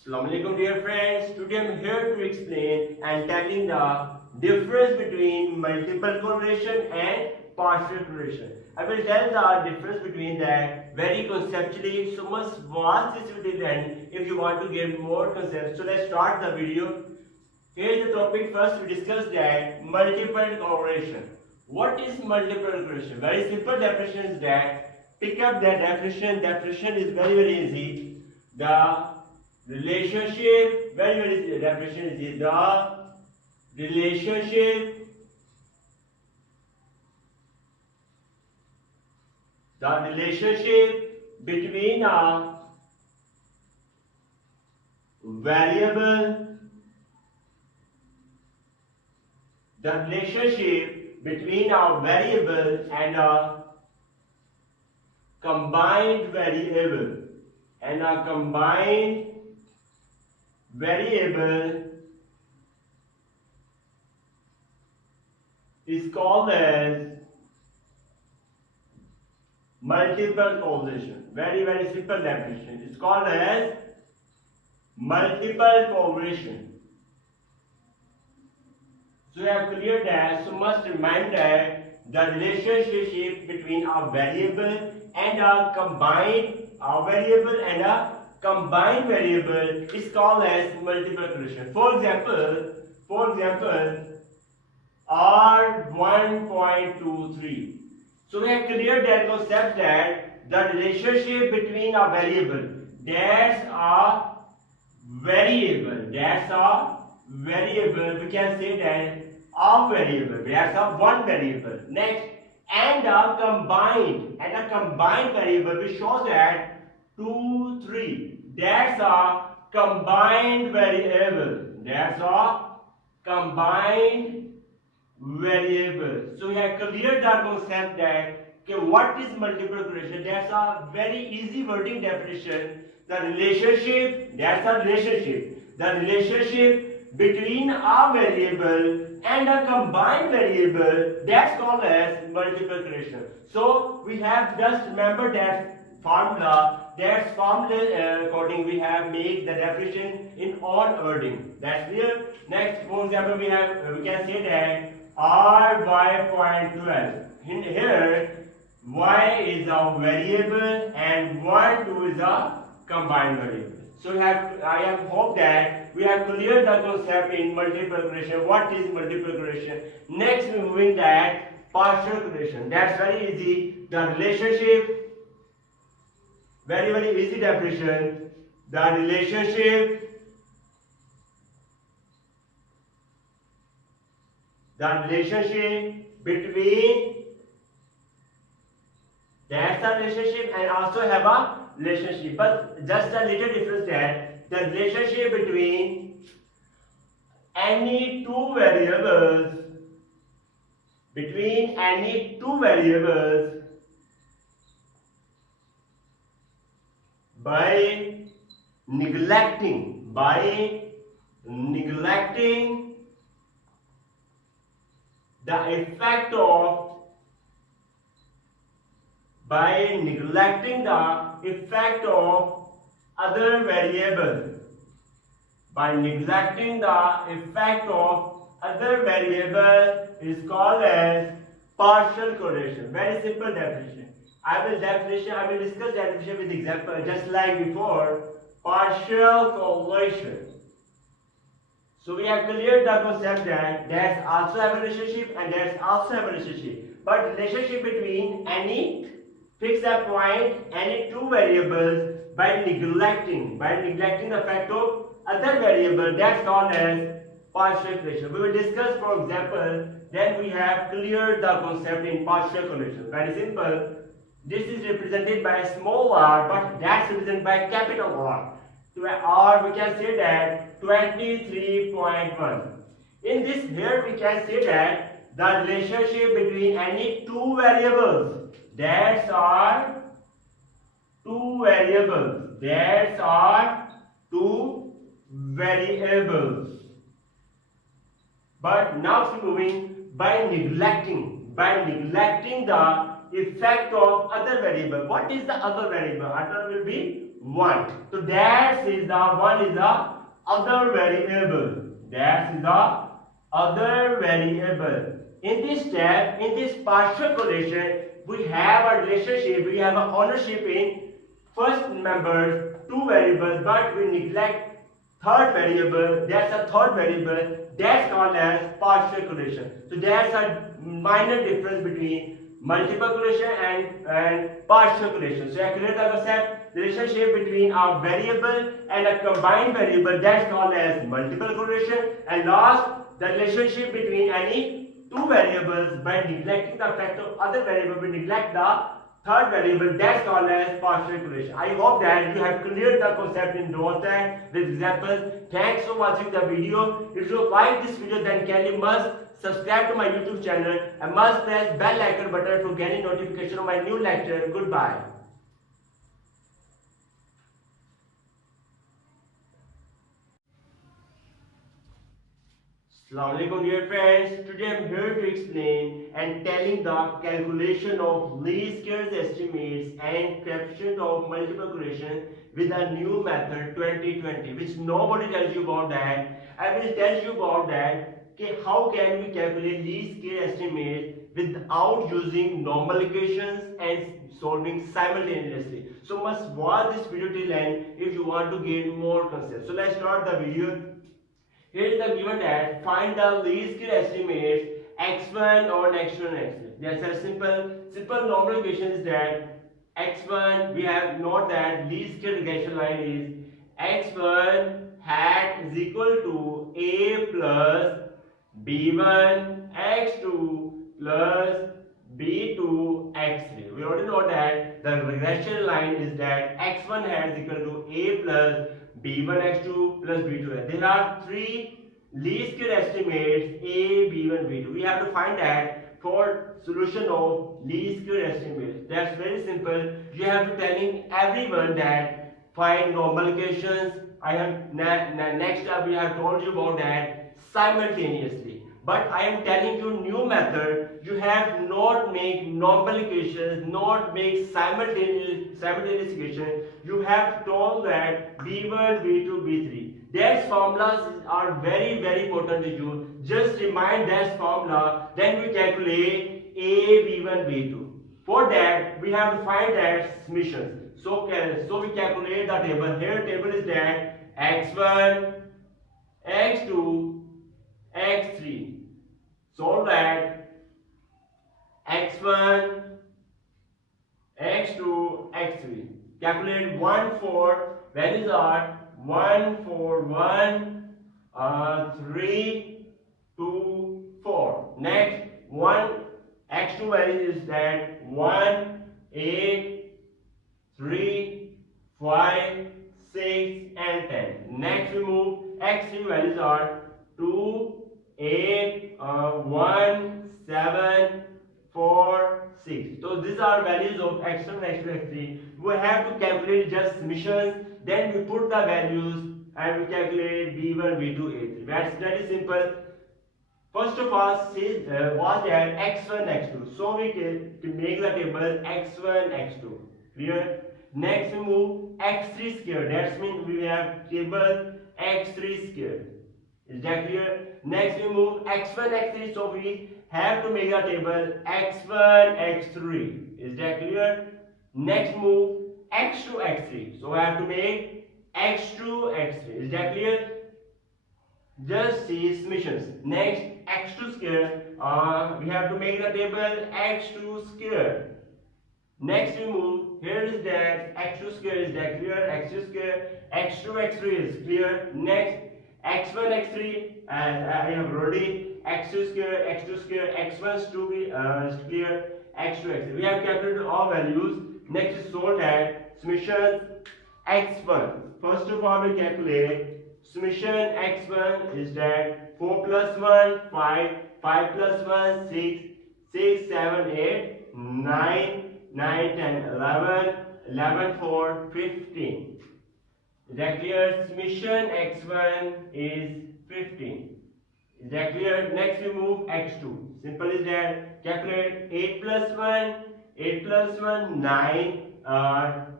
Assalamualaikum dear friends. Today I am here to explain and telling the difference between multiple correlation and partial correlation. I will tell the difference between that very conceptually. So much vast this will be then if you want to get more concepts. So let's start the video. Here's the topic. First we discuss that multiple correlation. What is multiple correlation? Very simple definition is that pick up that definition. Definition is very easy. The relationship, very easy definition is the relationship, between a variable, and a combined variable, is called as multiple correlation. Very simple definition. It's called as multiple correlation. So you have cleared that. So must remind that the relationship between a variable and a combined variable is called as multiple correlation. For example, R1.23. So we have cleared that concept that the relationship between a variable, that's a variable, we can say that a variable, that's a one variable. Next, and a combined variable, we show that 2, 3. That's a combined variable. So we have cleared the concept that what is multiple correlation. That's a very easy wording definition. The relationship between a variable and a combined variable, that's called as multiple correlation. So we have just remember that formula. That's formula according we have made the definition in all wording. That's clear. Next, for example, we can say that Ry.12. In here, y is a variable and 1, 2 is a combined variable. So I have hope that we have cleared the concept in multiple correlation. What is multiple correlation? Next, we moving that partial correlation. That's very easy. The relationship, very easy definition. The relationship between, that's the relationship, and also have a relationship, but just a little difference that the relationship between any two variables by neglecting the effect of other variable, is called as partial correlation. Very simple definition. I will discuss definition with example, just like before. Partial correlation. So we have cleared the concept that there's also have a relationship and there's also have a relationship. But relationship between any fix a point, any two variables by neglecting the effect of other variable, that's called as partial correlation. We will discuss, for example, then we have cleared the concept in partial correlation. Very simple. This is represented by a small r, but that's represented by capital R. Or we can say that 23.1. In this here we can say that the relationship between any two variables, that's are two variables. But now moving by neglecting the effect of other variable. What is the other variable? Other will be 1. So that is the 1 is the other variable. That is the other variable. In this step, in this partial correlation, we have a relationship, we have an ownership in first member, two variables, but we neglect third variable. That's a third variable. That's called as partial correlation. So that's a minor difference between multiple correlation and partial correlation. So accurate concept, the relationship between a variable and a combined variable, that's called as multiple correlation. And last, the relationship between any two variables by neglecting the effect of other variable, we neglect the third variable, that's called as partial correlation. I hope that you have cleared the concept in those that with examples. Thanks for watching the video. If you like this video, then kindly must subscribe to my YouTube channel and must press bell icon button for getting notification of my new lecture. Goodbye. Assalamualaikum dear friends, today I am here to explain and telling the calculation of least squares estimates and coefficient of multiple correlation with a new method 2020, which nobody tells you about that. I will tell you about that. Okay, how can we calculate least square estimate without using normal equations and solving simultaneously. So must watch this video till end if you want to gain more concepts. So let's start the video. Here is the given that find the least square estimates x1 or x2 and x3. That's a simple normal equation is that x1, we have note that least square regression line is x1 hat is equal to a plus b1 x2 plus b2 x3. We already know that the regression line is that x1 hat is equal to a plus b1 x2 plus b2. There are three least square estimates a, b1, b2. We have to find that for solution of least square estimates. That's very simple. You have to telling everyone that find normal equations. I have next up we have told you about that simultaneously. But I am telling you new method. You have not make normal equations, not make simultaneous equation. You have told that b1, b2, b3. Their formulas are very important to you. Just remind that formula. Then we calculate a, b1, b2. For that we have to find that summations. So we calculate the table. Here table is that x1, x2, x3. Solve that x1, x2, x3. Calculate 1, 4. Values are 1, 4, 1, 3, 2, 4. Next, 1 x2 value is that 1, 8, 3, 5, 6, and 10. Next, we move x3 values are 2, 8, 1, 7, 4, 6. So these are values of x1, x2, x3. We have to calculate just summations. Then we put the values and we calculate b1, b2, a3. That's very simple. First of all, was that x1, x2. So we can make the table x1, x2. Clear? Next we move x3 square. That means we have table x3 square. Is that clear? Next we move x1, x3. So we have to make the table x1, x3. Is that clear? Next move x2, x3. So I have to make x2, x3. Is that clear? Just see summations. Next x2 square. We have to make the table x2 square. Next we move. Here is that x2 square. Is that clear? x2 square. x2, x3 is clear. Next x1, x3, and I have already x2 square, x2 square, x1 is clear, x2, x3. We have calculated all values. Next is solve that summation x1. First of all, we calculate summation x1 is that 4 plus 1, 5, 5 plus 1, 6, 6, 7, 8, 9, 9, 10, 11, 11, 4, 15. Is that clear? Summation x1 is 15. Is that clear? Next we move x2. Simple is that. Calculate 8 plus 1, 8 plus 1, 9,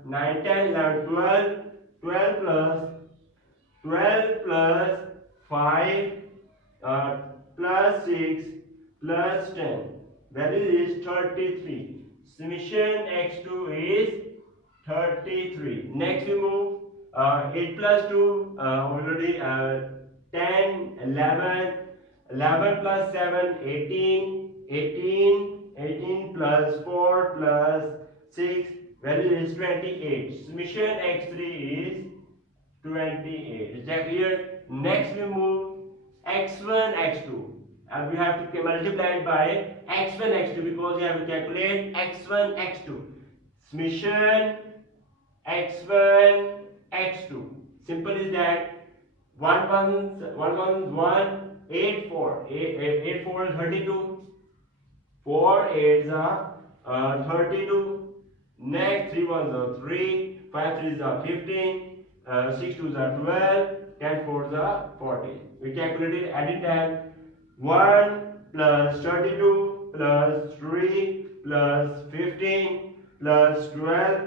9, 10, 11, 12, 12 plus 5 plus 6 plus 10. Value is 33. Summation x2 is 33. Next we move 8 plus 2 already 10, 11, 11 plus 7, 18, 18 plus 4 plus 6, value is 28. Summation x3 is 28. Is that clear? Next we move x1, x2. And we have to multiply it by x1, x2 because we have to calculate x1, x2. Summation x1, x2. Simple is that 1, 8, 4. 8, 4 is 32. 4 8s are 32. Next 3 1s are 3. 5 3s are 15. 6 2s are 12. 10 4s are 40. We calculated added time. 1 plus 32 plus 3 plus 15 plus 12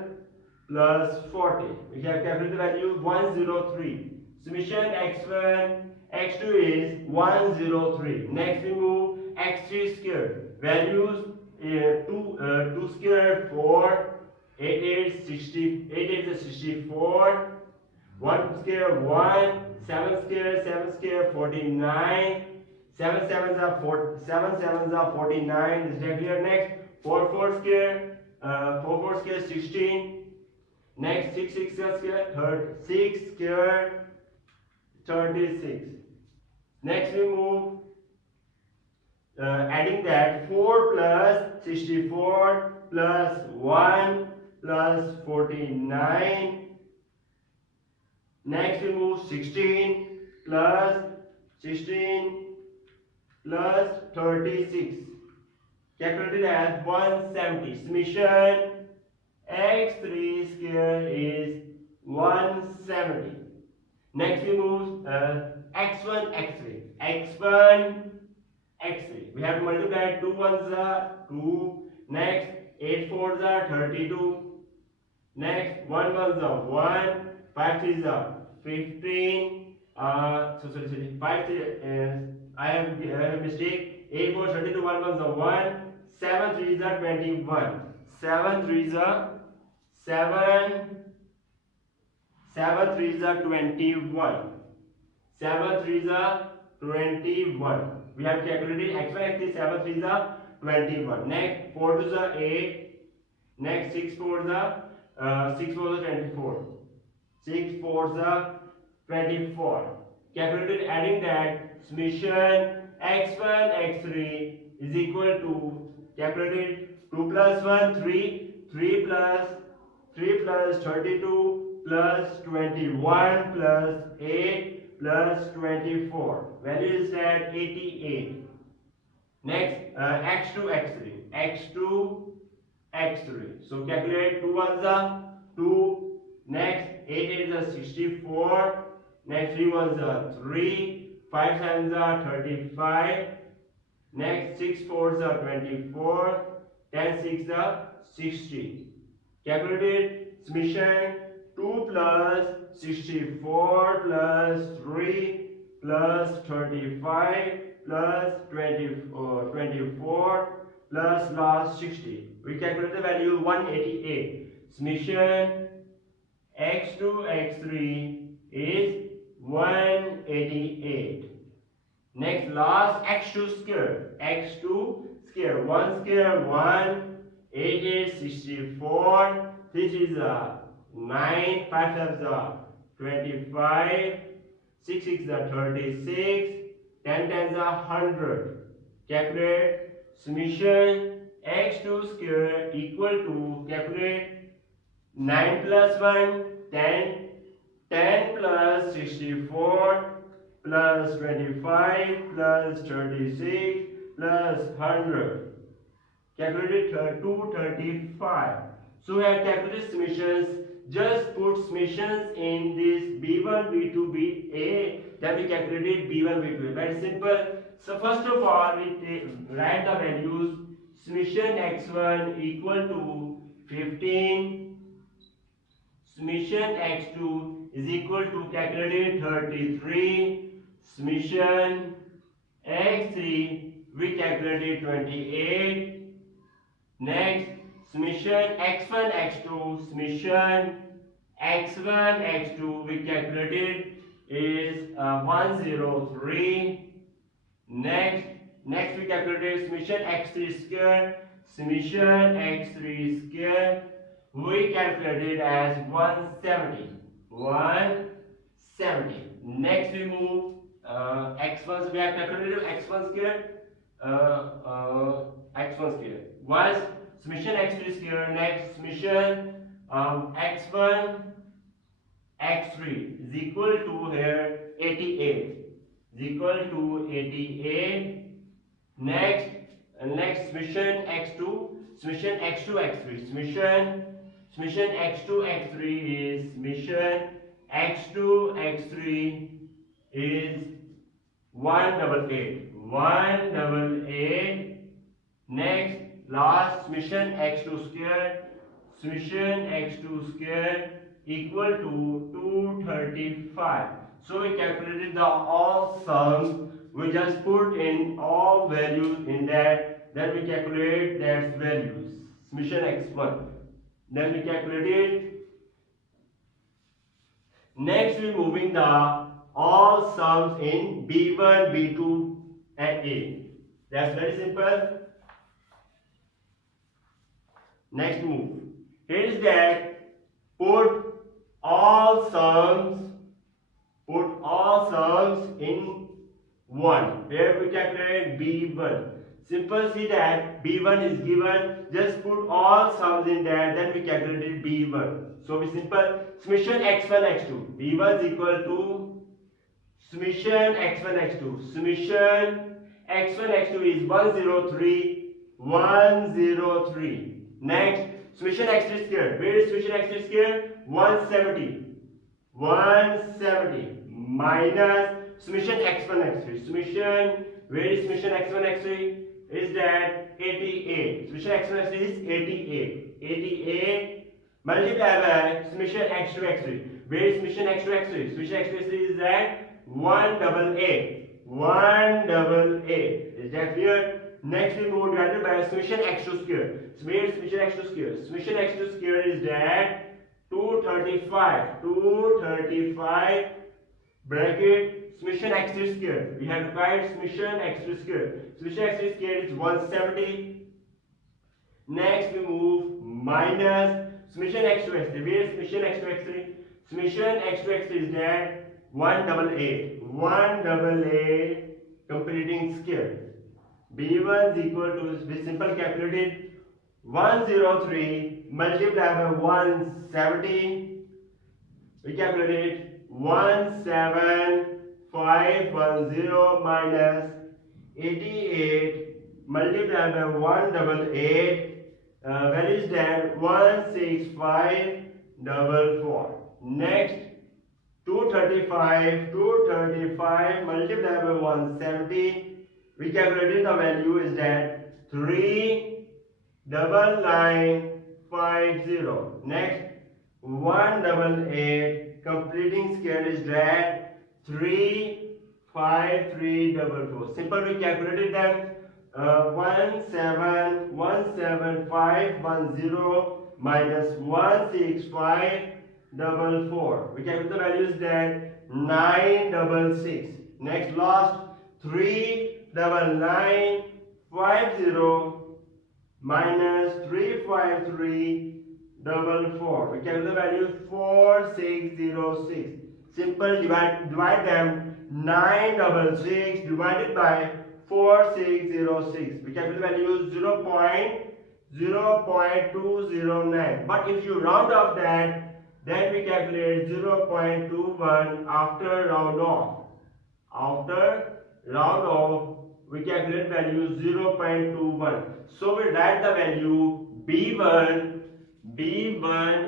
plus 40. We have calculated the value 103. Summation x1, x2 is 103. Next we move x3 squared. Values 2 squared 4, 8 8 60, 8 8 is 64, 1 squared 1, 7 squared 49, 7 sevens are 49. Is that clear? Next 4 4 squared 4 squared 16. Next 6 6 squared 6 squared 36. Next we move adding that 4 plus 64 plus 1 plus 49. Next we move 16 plus 16 plus 36. Calculated as 170. Summation x3 square is 170. Next we move x1, x3. x1, x3. We have to multiply 2 1s are 2. Next 8 4s are 32. Next 1 1s are 1. 5 3s are 15. Sorry. 5 3 I have a mistake. 8 4 32 1 1s are 1. 7 3s are 21. 7 3s are 7 3s are 21. 7 3s are 21. We have calculated x1, x3, 7 3s are 21. Next 4 2s are 8. Next 6 4s are 24. 6 4s are 24. Calculated adding that summation x1 x3 is equal to calculated 2 plus 1 3, 3 plus 32 plus 21 plus 8 plus 24. Value is at 88. Next x2 x3. So calculate 2 1s are 2. Next 8 8s are 64. Next 3 1s are 3. 5 7s are 35. Next 6 4s are 24. 10 6 are 60. Calculated summation 2 plus 64 plus 3 plus 35 plus 24 plus last 60. We calculate the value 188. Summation x2 x3 is 188. Next last x2 square. 1 square 1. 8 8 64. 3 3s are 9. 5 7s are 25. 6 6s are 36. 10 10s are 100. Calculate summation x2 square equal to calculate 9 plus 1 10. 10 plus 64 plus 25 plus 36 plus 100. Calculated 235. So we have calculated summations. Just put summations in this B1, B2, BA. Then we calculated B1, B2. Very simple. So first of all, we write the values. Summation x1 equal to 15. summation x2 is equal to calculated 33, summation x3 we calculated 28. Next, summation x1 x2 summation x1 x2 we calculated is 103. Next we calculated summation x3 square, summation x3 square we calculated as 170. 170. Next we move x1, we have calculated x1 square, x1 square was summation x3 square. Next summation x1 x3 is equal to here 88, is equal to 88. Next summation x2, summation x2 x3, summation x2 x3 is summation x2 x3 is 188, 188. Next last summation x2 square, summation x2 square equal to 235. So we calculated the all sums. We just put in all values in that. Then we calculate that values. Summation x1. Then we calculated. Next we moving the all sums in B1, B2 and A. That's very simple. Next move. Here is that put all sums in 1. Here we calculate B1. Simple, see that B1 is given, just put all sums in there, then we calculated B1. So we simple, summation x1 x2. B1 is equal to summation x1 x2. Summation x1 x2 is 103, 103. Next, summation x3 square. Where is summation x3 square? 170. 170 minus summation x1 x3. Summation, where is summation x1 x3? Is that 88. Summation x1 x3 is 88. 88 multiplied by summation x2 x3. Where is summation x2 x3? Summation x2 x3 is that 188. 188. Is that clear? Next we move divided by summation x2 square. So where is summation x2 square? Summation x2 square is that 235. 235 bracket summation x3 square. We have required summation x3 square. Summation x3 square is 170. Next we move minus summation x2 x3. Where is summation x2 x3? Summation x2 x3 is that 188. 188 completing square. B1 is equal to, we simple calculated 103 multiplied by 170. We calculated 17510 minus 88 multiplied by 188. Value is that 16544. Next 235 multiplied by 170. We calculated the value is that 39950. Next 188 completing square is that 35344. Simple, we calculated them. 17510 minus 16544. We calculate the values that 966. Next last 39950 minus 35344. We calculate the value 4606. Simple, divide them. 966 divided by 4606. We calculate the value 0.209. But if you round off that, then we calculate 0.21 after round off. After round off, we calculate value 0.21. So we write the value B1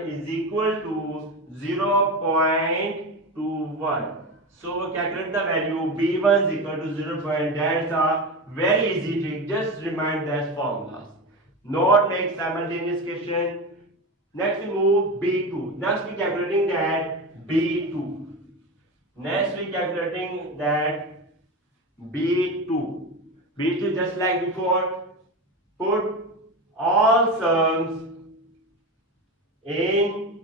is equal to 0.21. So we calculate the value B1 is equal to 0. That's a very easy trick. Just remind that formulas. Not make simultaneous question. Next we move B2. Next we calculating that B2. Next we calculating that B2. B2 just like before. Put all sums in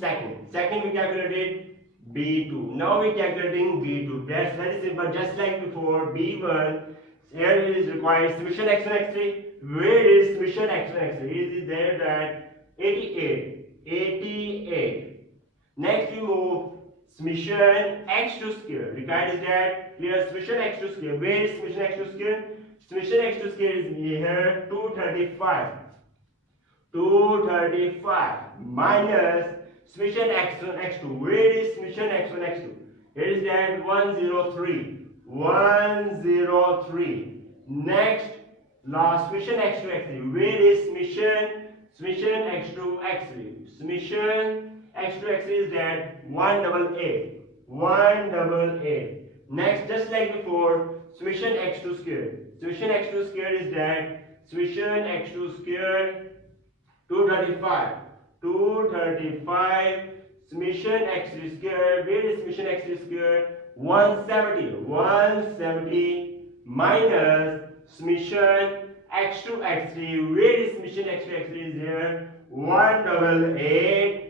second. Second we calculated B2. Now we calculating B2. That's very simple. Just like before, B1. Here it is required summation x1 x3. Where is summation x1 x3? Is there that 88. 88. Next we move summation x2 square. Required is that here summation x2 square. Where is summation x2 square? Summation x2 square is here 235. 235 minus summation x1 x2. Where is summation x1 x2? Here is that 103. 103. Next, last summation x2 x3. Where is summation x2 x3? Summation x2 x3 is that 188. 188. Next, just like before, summation x2 square. Summation x2 square is that summation x2 square 235. 235 summation x3 square. Where is summation x3 square? 170. 170 minus summation x2 x3. Where is summation x2 x3 is here? 188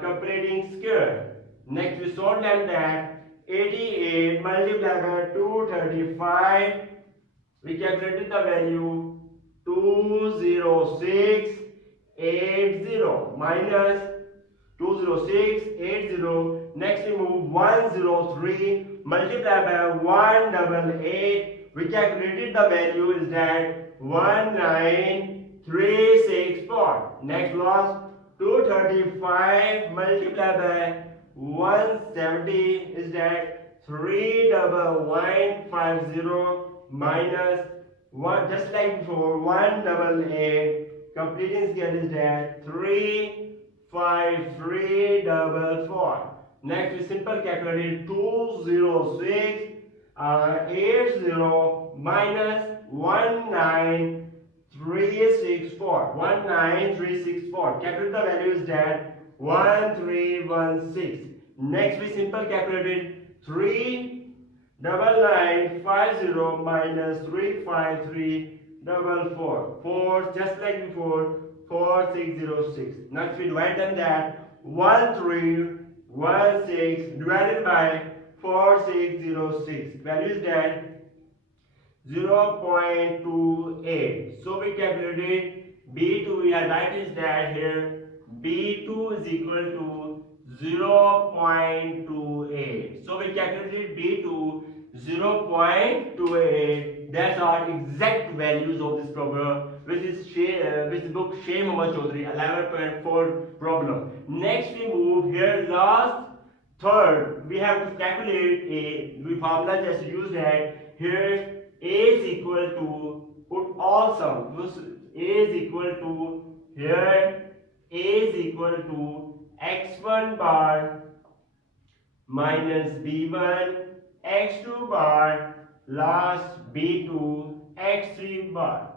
completing square. Next we solve them that 88 multiplied by 235. We calculated the value 20680 minus 20680. Next we move 103 multiplied by 188. We calculated the value is that 19364. Next loss 235 multiplied by 170 is that 31150 minus 1, just like before, 188. Completing scale is that 35344. Next we simple calculate 20680 minus 19364. 19364. Calculate the value is that 1316. Next we simple calculated 39950 minus 35344. 4 just like before, 4606. Next we divide them that 1316 divided by 4606. Value is that 0.28. So we calculated B2. We are right is that here B2 is equal to 0.28. So we calculated B2 0.28. That's our exact values of this problem, which is book Shay Mohammad Chaudhary 11.4 problem. Next we move here last third. We have to calculate a formula just use that here. A is equal to put all sums. A is equal to here. A is equal to x1 bar minus b1 x2 bar last b2 x3 bar.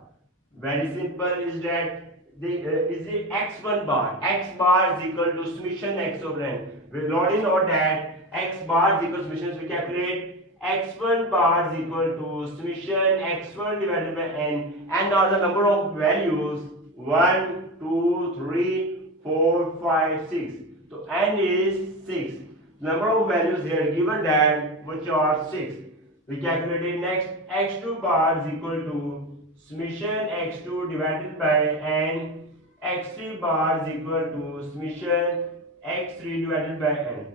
Very simple is that is it x1 bar. X bar is equal to summation x over n. We already know that x bar is equal to summation. So we calculate x1 bar is equal to summation x1 divided by n, and are the number of values 1, 2, 3, 4, 5, 6. So n is 6. Number of values here given that which are 6. We calculated next x2 bar is equal to summation x2 divided by n. X3 bar is equal to summation x3 divided by n.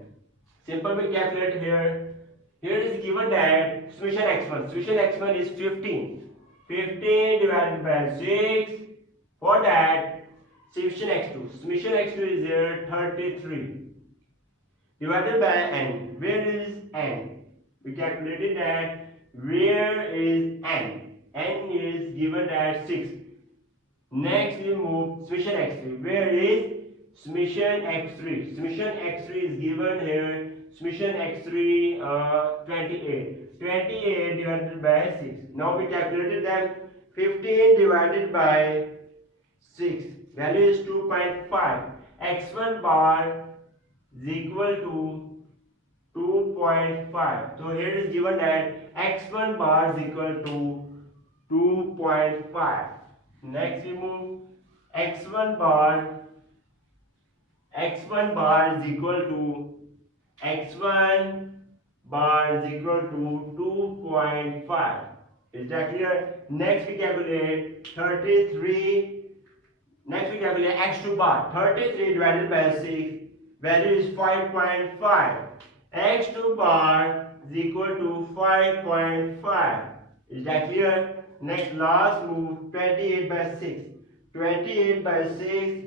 Simple we calculate here. Here is given that summation x1. Summation x1 is 15. 15 divided by 6. For that, summation x2. Summation x2 is here 33. Divided by n. Where is n? We calculated that. Where is n? N is given as 6. Next we move summation x3. Where is summation x3? Summation x3 is given here. Summation x3 28. 28 divided by 6. Now we calculated them. 15 divided by 6. value is 2.5. x1 bar is equal to 2.5. So here it is given that x1 bar is equal to 2.5. Next we move x1 bar is equal to x1 bar is equal to 2.5. Is that clear? Next we calculate 33. Next we calculate x2 bar. 33 divided by 6. Value is 5.5. x2 bar is equal to 5.5. Is that clear? Next last move 28 by 6. 28 by 6,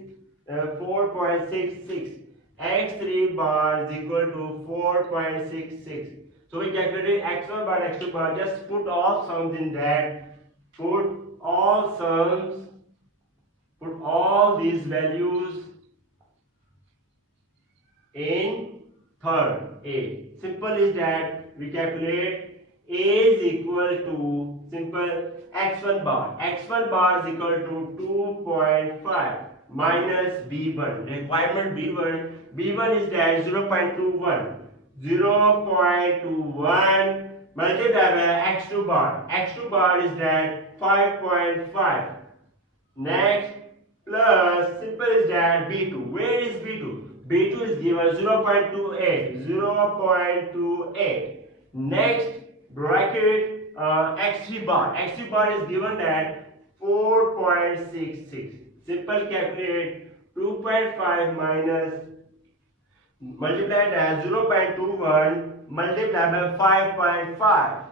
4.66. x3 bar is equal to 4.66. So we calculated x1 bar, x2 bar. Just put all sums in that. Put all sums. Put all these values in third A. Simple is that we calculate A is equal to simple x1 bar. x1 bar is equal to 2.5 minus b1. Requirement b1. b1 is that 0.21. 0.21 multiplied by x2 bar. x2 bar is that 5.5. Next plus simple is that b2. Where is b2? b2 is given 0.28. 0.28. Next bracket x3 bar. x3 bar is given that 4.66. Simple calculate 2.5 minus multiplied as 0.21 multiplied by 5.5.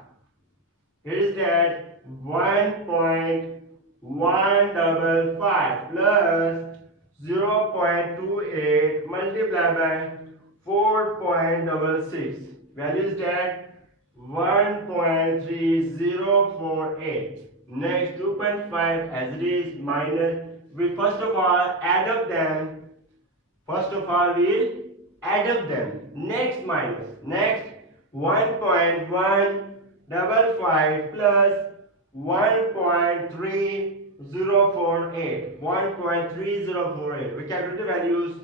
Here is that 1.155 plus 0.28 multiplied by 4.66. Value is that 1.3048. Next 2.5 as it is minus. We first of all add up them. First of all we add up them. Next minus. Next 1.155 plus 1.3048. 1.3048. We calculate the values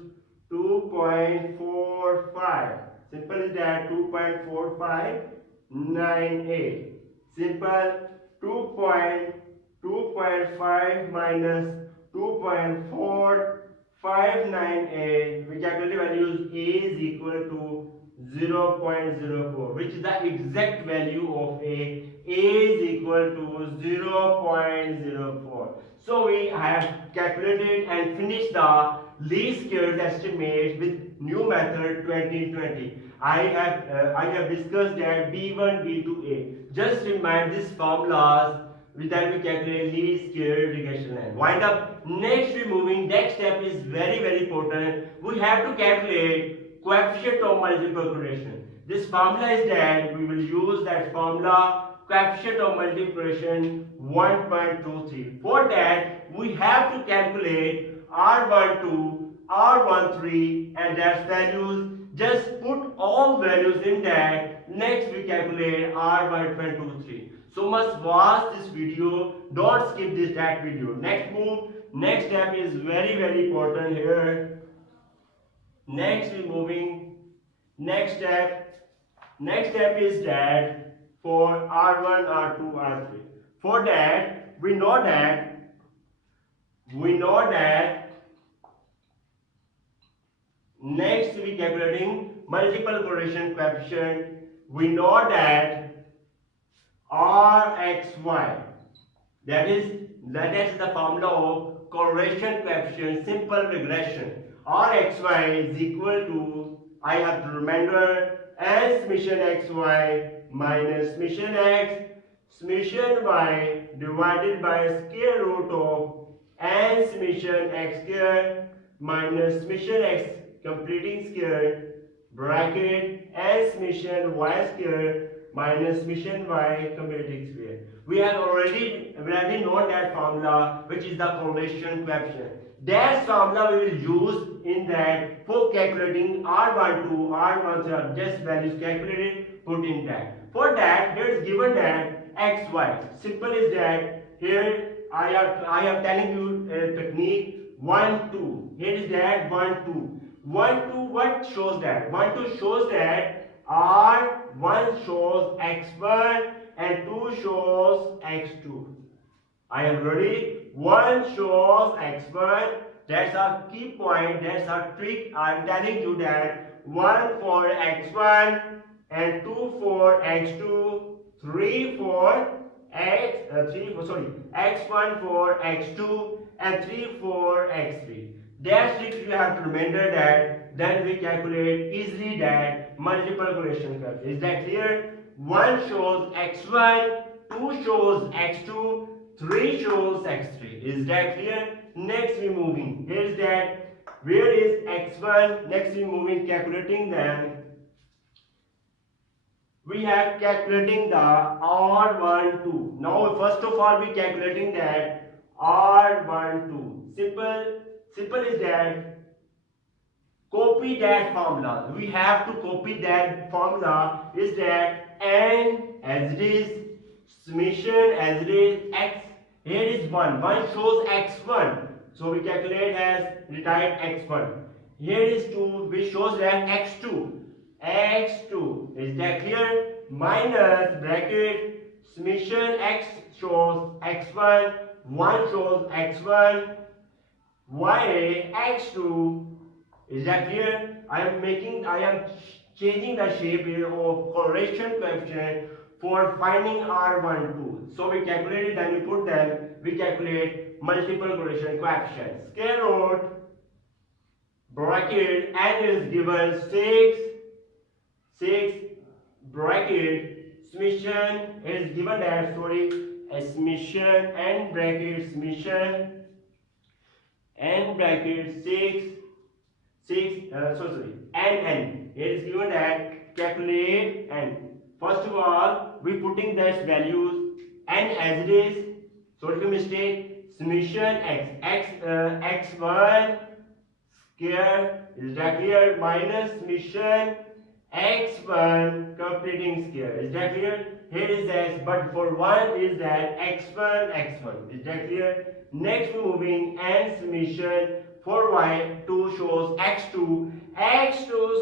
2.45. Simple is that 2.4598. Simple 2.5 minus 2.4598. We calculate the values. A is equal to 0.04, which is the exact value of A. A is equal to 0.04. So we have calculated and finished the least squares estimate with new method 2020. I have discussed that B1, B2, A. Just remind these formulas. With that we calculate least square regression line. Wind up. Next we moving. Next step is very important. We have to calculate coefficient of multiple regression. This formula is that we will use that formula coefficient of multiplication 1.23. For that we have to calculate R12, R13 and their values. Just put all values in that. Next we calculate R1.23. So must watch this video. Don't skip that video. Next move. Next step is very important here. Next we moving. Next step is that for R1, R2, R3. For that we know that next we calculating multiple correlation coefficient. We know that Rxy, that is the formula of correlation coefficient simple regression. Rxy is equal to, I have to remember, n summation xy minus summation x summation y divided by square root of n summation x square minus summation x completing square bracket n summation y square minus summation y completing square. We have already known that formula, which is the correlation coefficient. That formula we will use in that for calculating R12, R13, just values calculated, put in that. For that, here is given that xy. Simple is that here I am telling you a technique. 1 2. Here is that 1 2. 1 2 what shows that? 1 2 shows that R1 shows x1 and 2 shows x2. I am ready. 1 shows x1. That's a key point. That's a trick. I am telling you that 1 for x1 and 2 for x2, 3 for x1 for x2 and 3 for x3. That trick you have to remember that. Then we calculate easily that multiple correlation curve. Is that clear? 1 shows x1, 2 shows x2, 3 shows x3. Is that clear? Next we moving. Here is that. Where is x1? Next we moving calculating them. We have calculating the R12. Now first of all we calculating that R12. Simple is that. Copy that formula. We have to copy that formula. Is that n as it is, summation as it is, x. Here is 1. 1 shows x1. So we calculate as rewrite x1. Here is 2, which shows that x2. x2. Is that clear? Minus bracket summation x shows x1. 1 shows x1. y x2. Is that clear? I am changing the shape here of correlation coefficient for finding R12. So we calculate it, then we put them, we calculate multiple correlation coefficients. Square root bracket n is given 6 bracket summation is given that summation n bracket summation n bracket 6 n. It is given that calculate n. First of all, we putting that values n as it is. So it's a mistake. Summation x1 square is that clear minus summation x1 completing square. Is that clear? Here is x, but for 1 is that x1. Is that clear? Next we're moving n summation for y 2 shows x2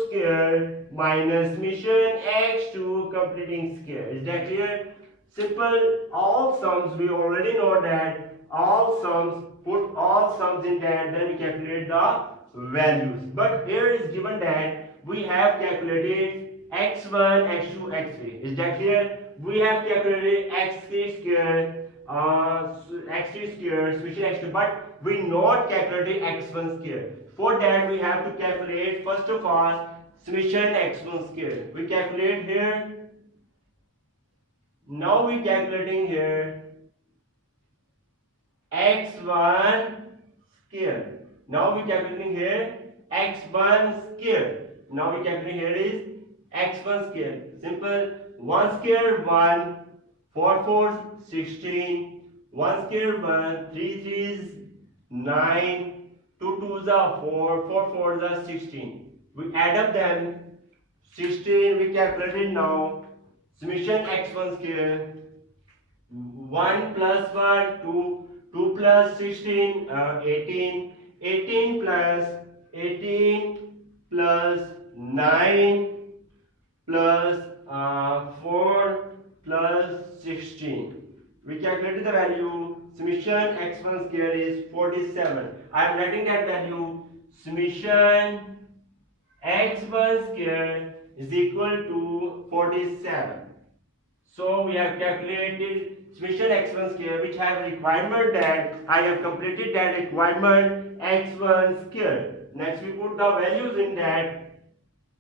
square minus summation x2 completing square. Is that clear? Simple. All sums we already know that all sums, put all sums in that, then we calculate the values. But here is given that we have calculated x1 x2 x3. Is that clear? We have calculated x3 square summation x2, but we not calculated x1 square. For that we have to calculate first of all summation x1 square. We calculate here. Now we calculating here x1 square. Now we calculating here x1 square. Now we calculating here is x1 square. Simple. 1 square 1, 4 4 16. 1 square 1, 3 3 9, 2 2 4, 4 4 16. We add up them. 16 we calculated now. Summation x1 square 1 plus 1 2, 2 plus 16 18, 18 plus 9 plus 4 plus 16. We calculated the value. Summation x1 square is 47. I am writing that value. Summation x1 square is equal to 47. So we have calculated summation x1 square, which have requirement that I have completed that requirement x1 square. Next we put the values in that.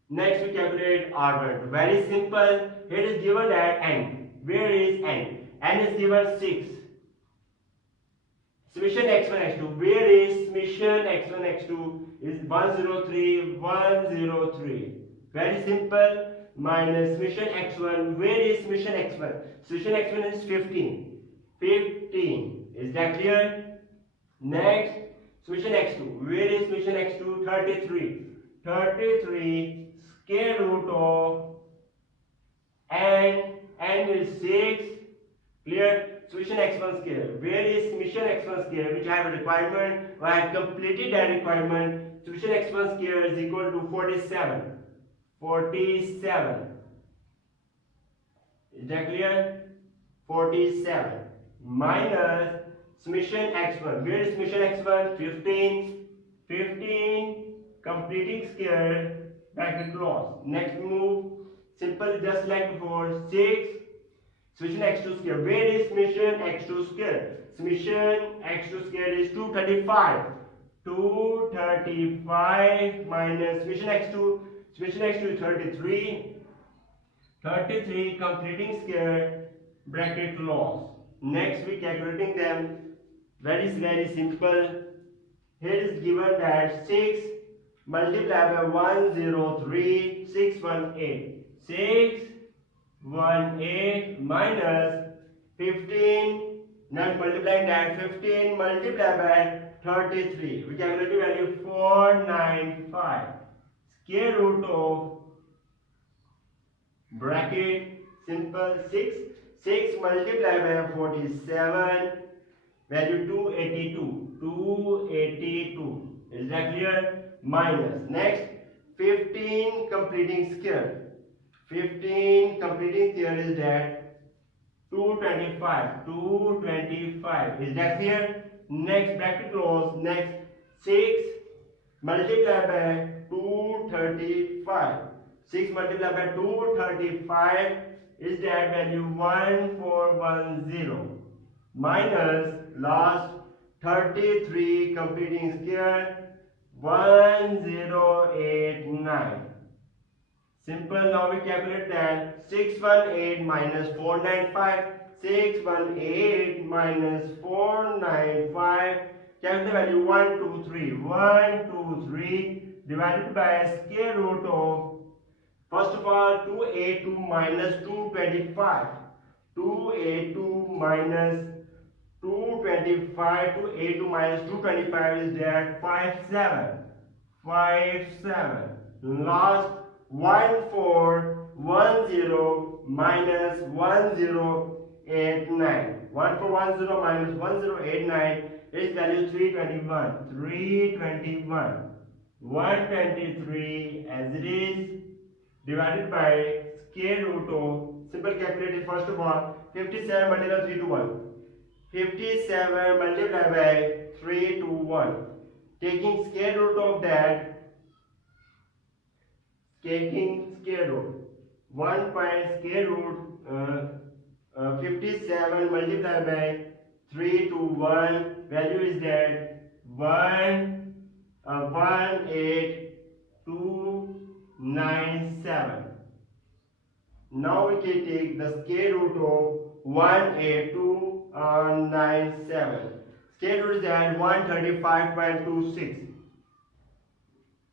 Next we calculate R1. Very simple. Here is given that n. Where is n? N is given 6. Summation x1 x2. Where is summation x1 x2? Is 103 103. Very simple. Minus summation x1. Where is summation x1? Summation x1 is 15. 15. Is that clear? Next, summation x2. Where is summation x2? 33. 33 square root of n. N is 6. Clear? Summation summation x1 square. Where is summation x1 square, which I have a requirement, or I have completed that requirement. Summation x1 square is equal to 47. 47. Is that clear? 47 minus summation x1. Where is summation x1? 15. 15 completing square bracket close. Next move, simple just like before. 6 summation x2 square. Where is summation x2 square? Summation x2 square is 235. 235 minus summation x2. Summation x2 is 33. 33 completing square bracket close. Next we calculating them. Very simple. Here is given that 6 multiplied by 103, 618. 618 minus 15. Now multiplying that, 15 multiplied by 33. We calculate the value 495. Square root of bracket simple 6 multiplied by 47, value 282. 282. Is that clear? Minus. Next, 15 completing square. 15 completing square is that 225. 225. Is that clear? Next, bracket close. Next, 6 multiplied by 235. 6 multiplied by 235 is that value 1410 minus last 33 completing square 1089. Simple. Now we calculate that 618 minus 495. 618 minus 495. Calculate the value 123. 123 divided by square root of, first of all, 282 minus 225. 282 minus 225. 282 minus 225 is that 57. 57. Last 1410 minus 1089. 1410 minus 1089 is value 321. 321. 123 as it is divided by square root of, simple calculate first of all, 57 multiplied by 3 to 1. 57 multiplied by 3 to 1. Taking square root of that, taking square root, 1 point square root 57 multiplied by 3 to 1, value is that 18297. Now we can take the square root of 18297. Square root is that 135.26.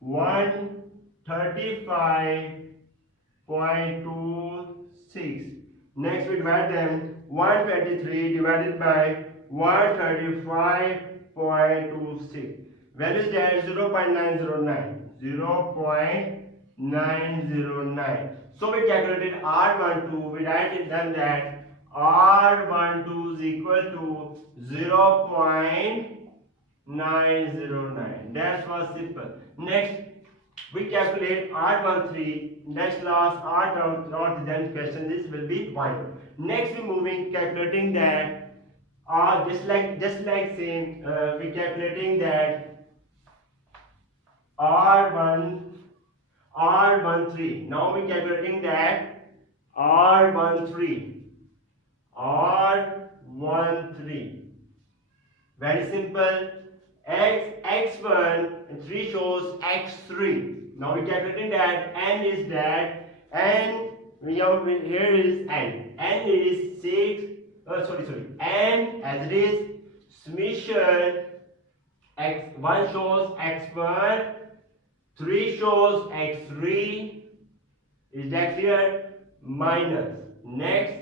135.26. Next we divide them. 123 divided by 135.26. Value is there 0.909. 0.909. So we calculated R12. We write it then that R12 is equal to 0.909. That was simple. Next we calculate R13. Next last R12 then question, this will be 1. Next we moving calculating that just like same we calculating that R13. Now we calculating that R13. Very simple. X1 and 3 shows X3. Now we calculating that N is that N. Here is N. N is 6. N as it is summation X1 shows X1. 3 shows X3. Is that clear? Minus. Next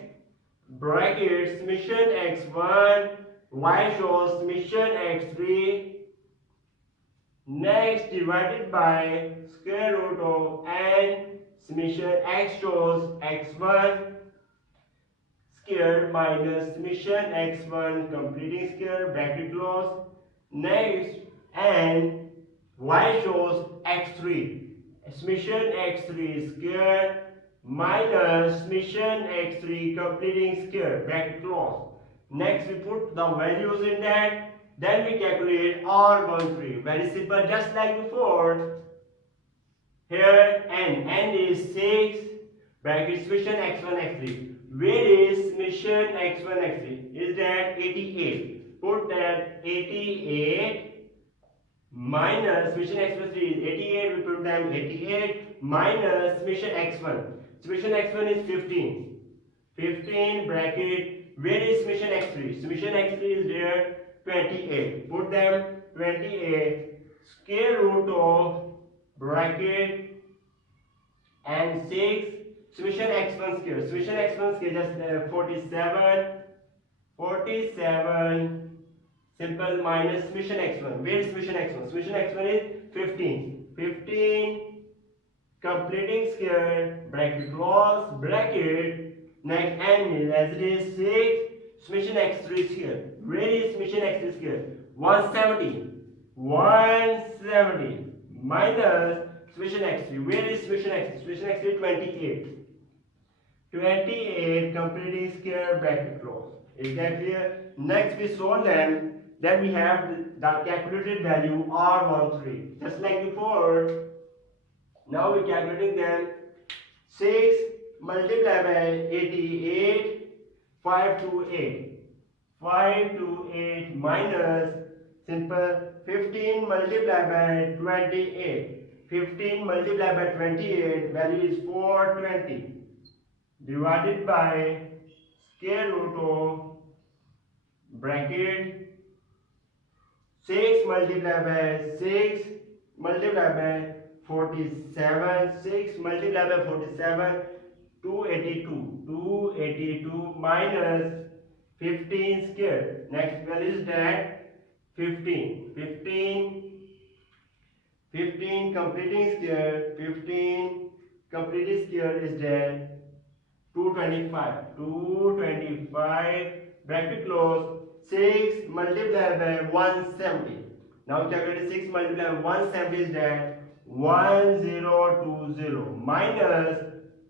bracket summation X1. Y shows summation X3. Next divided by square root of N. Summation X shows X1. square minus summation x1 completing square bracket close. Next, and y shows x3. Summation x3 square minus summation x3 completing square bracket close. Next, we put the values in that. Then we calculate R13. Very simple, just like before. Here n is 6 bracket summation x1 x3. Where is summation x1 x3? Is that 88? Put that 88 minus summation x1 3 is 88. We put them 88 minus summation x1. Summation x1 is 15. 15 bracket. Where is summation x3? Summation x3 is there 28. Put them 28 square root of bracket and 6 summation x1 square. Summation x1 square just 47. 47 simple minus summation x1. Where is summation x1? Summation x1 is 15. 15 completing square bracket close bracket. Next n is as it is 6 summation x3 square. Where is summation x3 square? 170. 170 minus summation x3. Where is summation x3? Summation x3 28. 28 completing square bracket close. Is that clear? Next we solve them. Then we have the calculated value R13. Just like before. Now we are calculating them. 6 multiplied by 88. 5 to 8. 5 to 8 minus simple 15 multiplied by 28. 15 multiplied by 28 value is 420 divided by square root of bracket 6 multiplied by 6 multiplied by 47. 6 multiplied by 47 282. 282 minus 15 square. Next value is that 15. 15 completing square. 15 completing square is that 225. 225 bracket close. 6 multiplied by 170. Now calculate 6 multiplied by 170 is that 1020 minus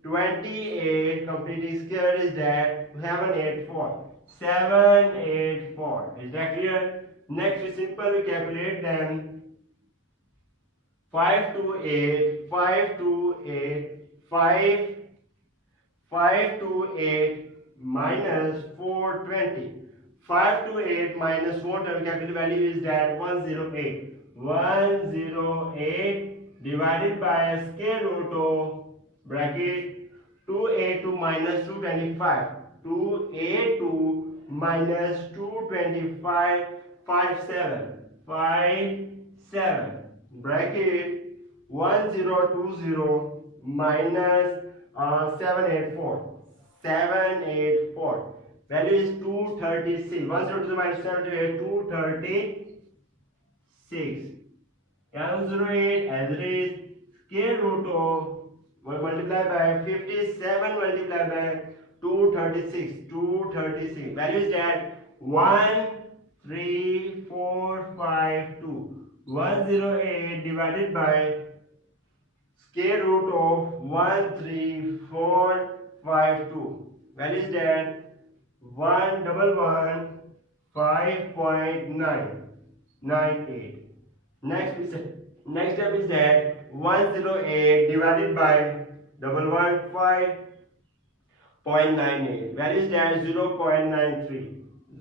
28 completing square is that 784. 784. Is that clear? Next we simply calculate them. 5 to 8. 5 to 8. 5 to 8 minus 420. 5 to 8 minus 420 calculate value is that 108. 108 divided by square root of bracket 282 minus 225. 282 minus 225 57. 57 bracket 1020 minus 784. 784 value is 236. 102 minus 728 236. 108 as it is square root of multiplied by 57 multiplied by 236. 236 value is that 13452. 108 divided by square root of 13452. Value is that 111.5.998. Next step is that 108 divided by 115.98. Value is that 0.93.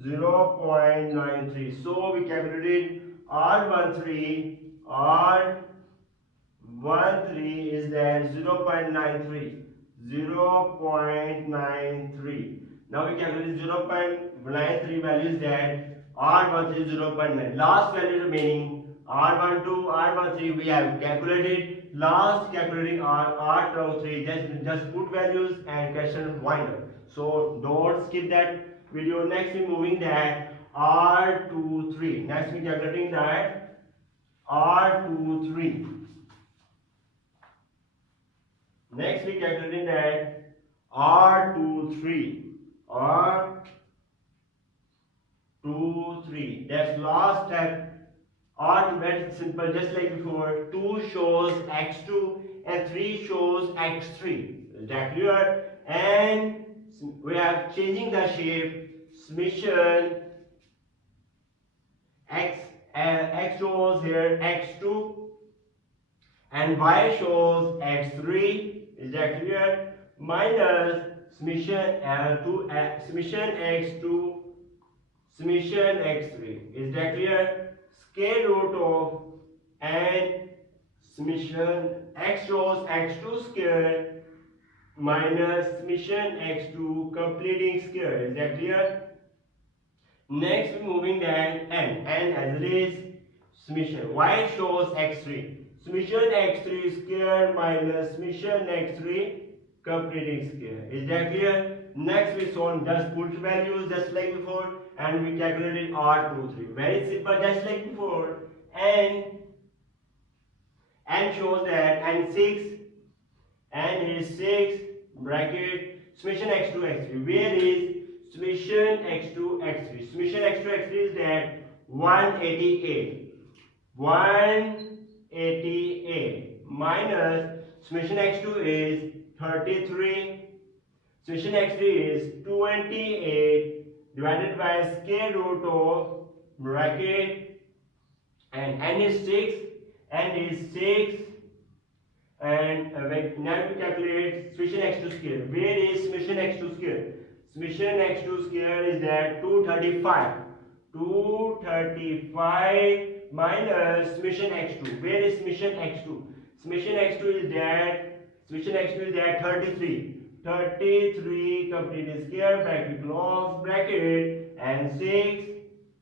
0.93. So we calculated R13. R13 is that 0.93. 0.93. Now we calculate 0.93 values that R13 is 0.9. Last value remaining R12, R13 we have calculated. Last calculating R13. Just put values and question wind up. So don't skip that video. Next we moving that R23. Next we calculating that R23. Next we calculating that R23. or 2, 3. That's last step. Or very simple, just like before. 2 shows x2 and 3 shows x3. Is that clear? And we are changing the shape. Summation x shows here x2 and y shows x3. Is that clear? Minus summation L2 summation x2 summation x3. Is that clear? Square root of and summation x shows x2 square minus summation x2 completing square. Is that clear? Next we're moving then n as it is summation y shows x3 summation x3 square minus summation x3 completing square. Is that clear? Next we saw just put values just like before and we calculated R23. Very simple, just like before. And n shows that n is 6 bracket summation x2 x3. Where is summation x2 x3? Summation x2 x3 is that 188 minus summation x2 is 33, summation x3 is 28 divided by square root of bracket and n is 6 and now we calculate summation x2 square. Where is summation x2 square? Summation x2 square is that 235 minus summation x2. Where is summation x2? Summation x2 is that 33 complete square bracket close bracket and 6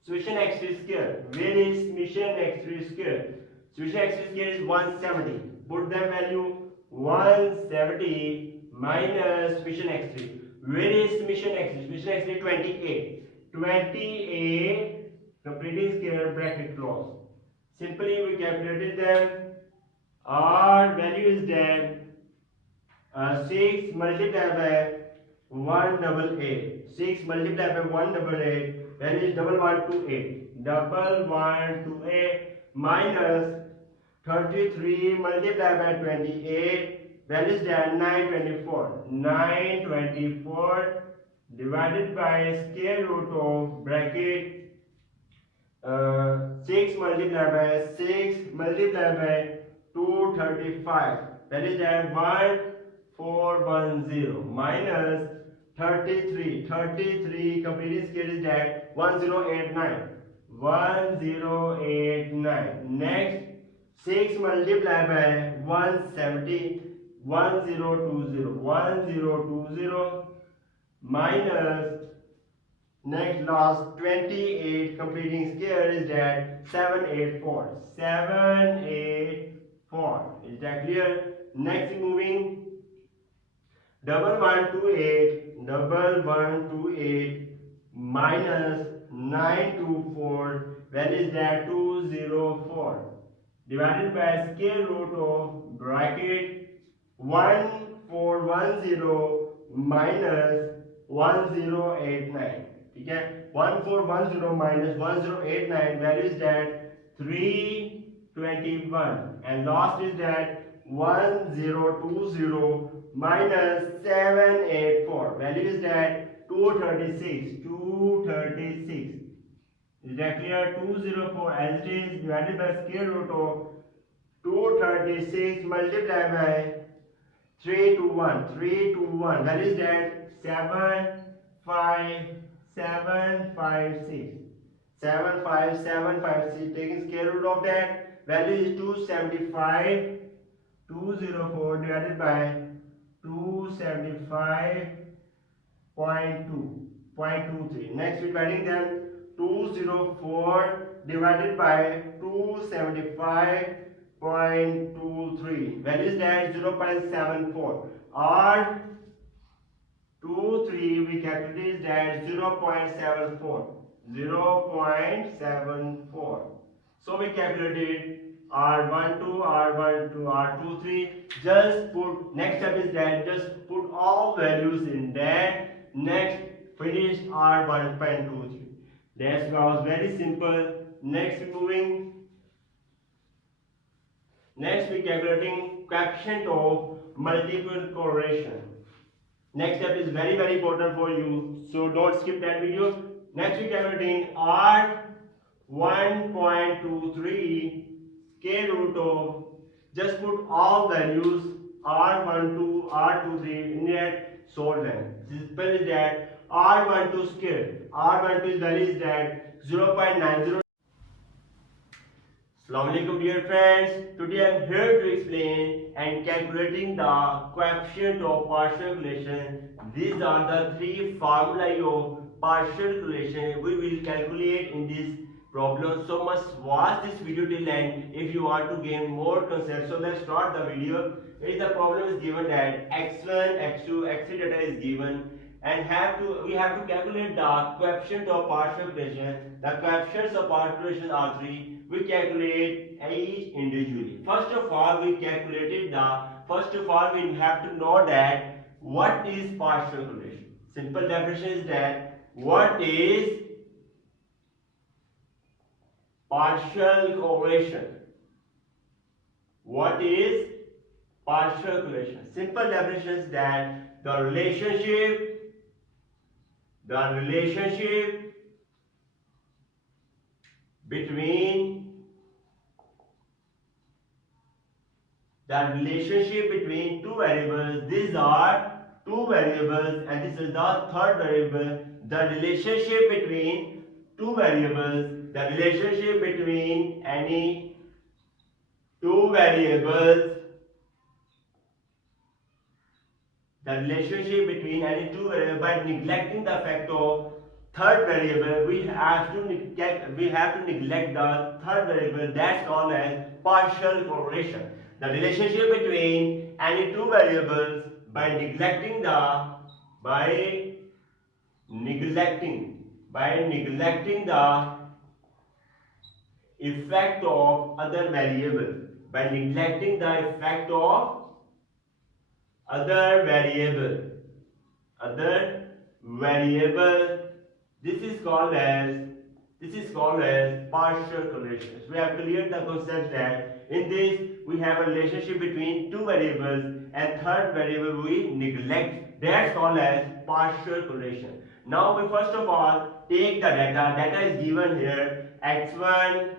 summation x3 square. Where is summation x3 square? Summation x3 square is 170. Put the value 170 minus summation x3. Where is summation x3? Summation x3 28 completing square bracket close. Simply we calculated them. Our value is that 6 multiplied by 188. 6 multiplied by 188. Value is 1128. 1128 minus 33 multiplied by 28. Value is that 924. 924 divided by square root of bracket 6 multiplied by 235. That is that 1410 minus 33. 33 completing square is that 1089. 1089. Next 6 multiplied by 170. 1020 minus next last 28 completing square is that 784. 784. Is that clear? Next moving 1128 minus 924. Value is that 204 divided by square root of bracket 1410 minus 1089. ठीक है 1410 minus 1089 value is that 321 and last is that 1020 minus 784 value is that 236. Is that clear? 204 as it is divided by square root of 236 multiplied by 321 that is that 75756 taking square root of that value is 275. 204 divided by 275.23. Next we dividing them 204 divided by 275.23. Value is that 0.74 or 23 we calculate that 0.74. So we calculated R12, R23. Just put, next step is that just put all values in that. Next finished R 1.23. That was very simple. Next we calculating coefficient of multiple correlation. Next step is very important for you, so don't skip that video. Next we calculating R 1.23 square root of, just put all values R12, R23 in that, solve them. Simple is that R12 square, R12 value is that 0.90. Assalamualaikum dear friends, today I am here to explain and calculating the coefficient of partial correlation. These are the three formulae of partial correlation we will calculate in this problem. So must watch this video till end if you want to gain more concepts. So let's start the video. Here the problem is given that x1, x2, x3 data is given, and we have to calculate the coefficient of partial correlation. The coefficients of partial correlation are three. We calculate each individually. First of all, we have to know that what is partial correlation. Simple definition is that what is partial correlation? What is partial correlation? Simple definition is that the relationship between two variables. These are two variables and this is the third variable. The relationship between two variables, the relationship between any two variables, by neglecting the fact of third variable, we have to neglect the third variable. That's called as partial correlation. The relationship between any two variables by neglecting the effect of other variable. By neglecting the effect of other variable, this is called as partial correlation. So we have cleared the concept that in this we have a relationship between two variables and third variable we neglect. That's called as partial correlation. Now we first of all take the data. Data is given here x1,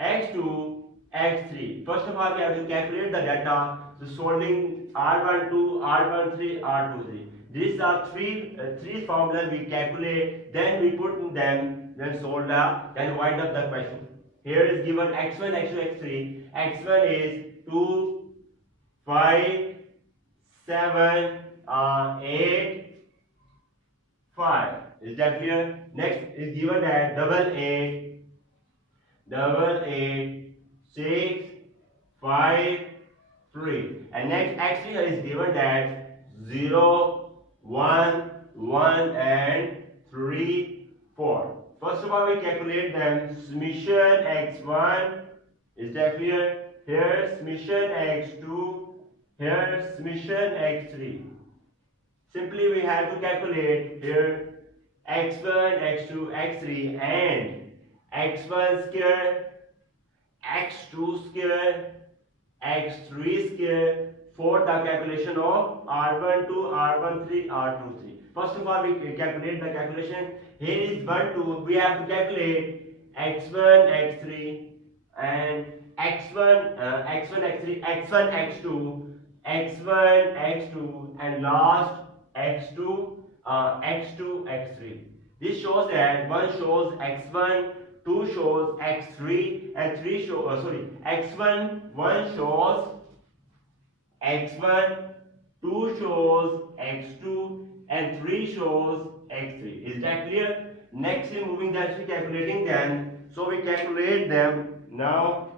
x2, x3. First of all we have to calculate the data. So solving R12, R13, R23. These are three formulas we calculate, then we put in them, then solve then wind up the question. Here is given x1, x2, x3. x1 is 2, 5, 7, 8, 5. Is that clear? Next is given that double 8, 6, 5, 3. And next x3 is given that 0, 1, 1 and 3, 4. First of all we calculate them. Summation x1, is that clear? Here summation x2, here summation x3. Simply we have to calculate here x1, x2, x3 and x1 square, x2 square, x3 square for the calculation of R12, R13, R23. First of all, we calculate the calculation. Here is 1, 2. We have to calculate x1, x3 and x1, x3, x1, x2, x1, x2 and last x2, x3. This shows that 1 shows x1, 2 shows x3 and 3 shows x1, 1 shows x1, 2 shows x2 and 3 shows x3. Is that clear? Next we moving that we calculating them. So we calculate them. Now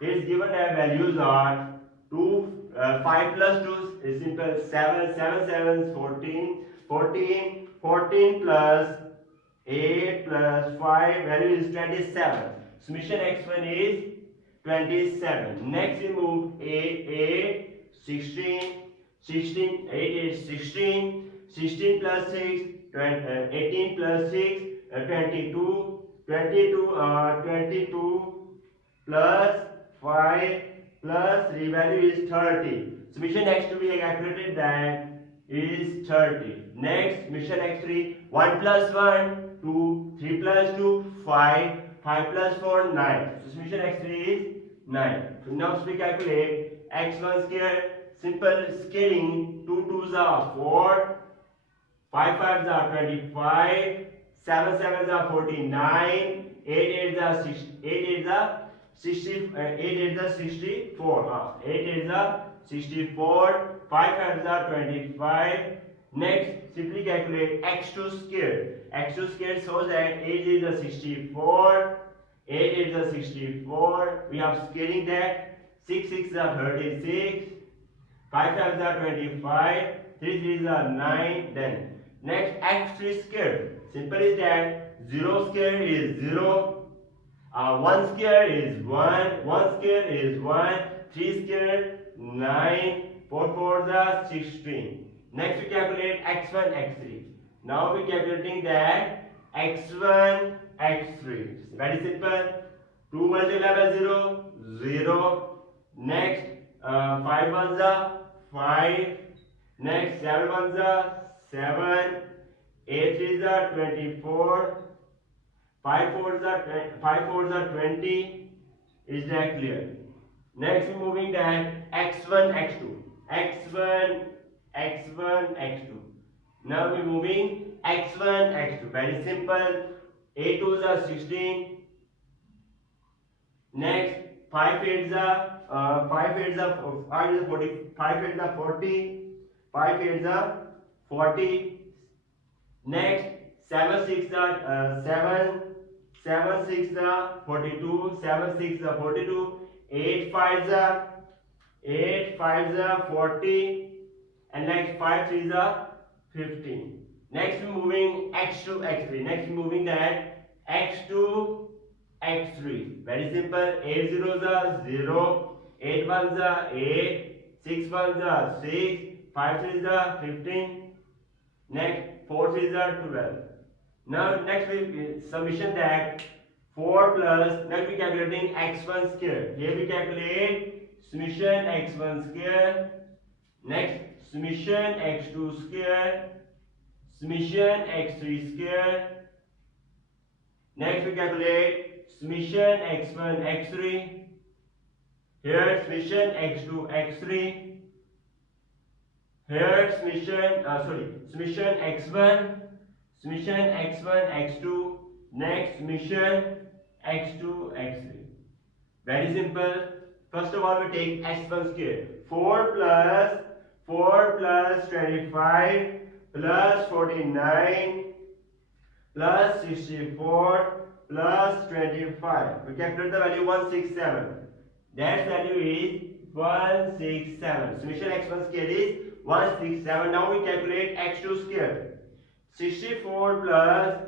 it is given that values are 5 plus 2 is simple 7, 7 7 14, 14, 14 plus 8 plus 5 value is 27. Summation x1 is 27. Next we move 8, 16, 16, 8 is 16, 16 plus 6, 18 plus 6, 22, 22 plus 5 plus 3 value is 30. So mission x2 we have calculated that is 30. Next mission x3, 1 plus 1, 2, 3 plus 2, 5, 5 plus 4, 9. So mission x3 is 9. So now we calculate x1 square, simple scaling, 2 2s are 4, 5 5s are 25, 7 7s are 49, 8 8s are 6, 8 8s are 60, 8 8s are 64, 8 8s are 64, 5 5s are 25. Next, simply calculate x2 square. x2 square shows that 8 is a 64, 8 is a 64. We have scaling that 6 6 are 36, 5 5 are 25, 3 3 are 9. Then next x3 square. Simple is that 0 square is 0, 1 square is 1, 1 square is 1, 3 square 9, 4 4s are 16. Next we calculate x1 x3. Now we calculating that x1 x3. Very simple. 2 multiplied by 0, 0. Next 5 ones are 5. Next 7 ones are 7. 8 threes are 24. 5 fours are 20. Is that clear? Next we moving that x1 x2. x1 x1 x2. Now we moving x1 x2. Very simple. 8 twos are 16. Next 5 8s are 5 8s are 5 is 40. 5 8s are 40. 5 8s are 40. Next 7 6 are 7. 7 6 are 42. 7 6 are 42. 8 5s are 40. And next 5 3s are 15. Next we moving x2 x3. Next we moving that x2 x3. Very simple. 8 zeros are 0. 8 ones are 8. 6 ones are 6. 5 3s are 15. Next 4 3s are 12. Now next we summation that 4 plus, next we calculating x1 square. Here we calculate summation x1 square. Next summation x2 square. Summation x3 square. Next we calculate summation x1 x3. Here summation x2 x3. Here summation x1. Summation x1 x2. Next summation x2 x3. Very simple. First of all we take x1 square. 4 plus 25 plus 49 plus 64 plus 25. We calculate the value 167. That value is 167. Summation x1 square is 167. Now we calculate x2 square. 64 plus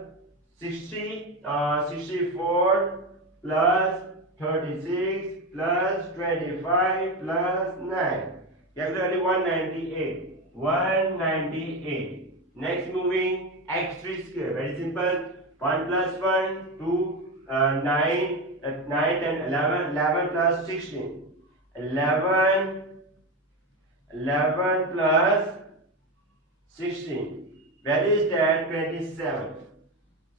64 plus 36 plus 25 plus 9. Calculate 198. 198. Next moving x3 square. Very simple. 1 plus 1, 2, 9, 9 and 11. 11 plus 16. 11 plus 16. Value is that 27.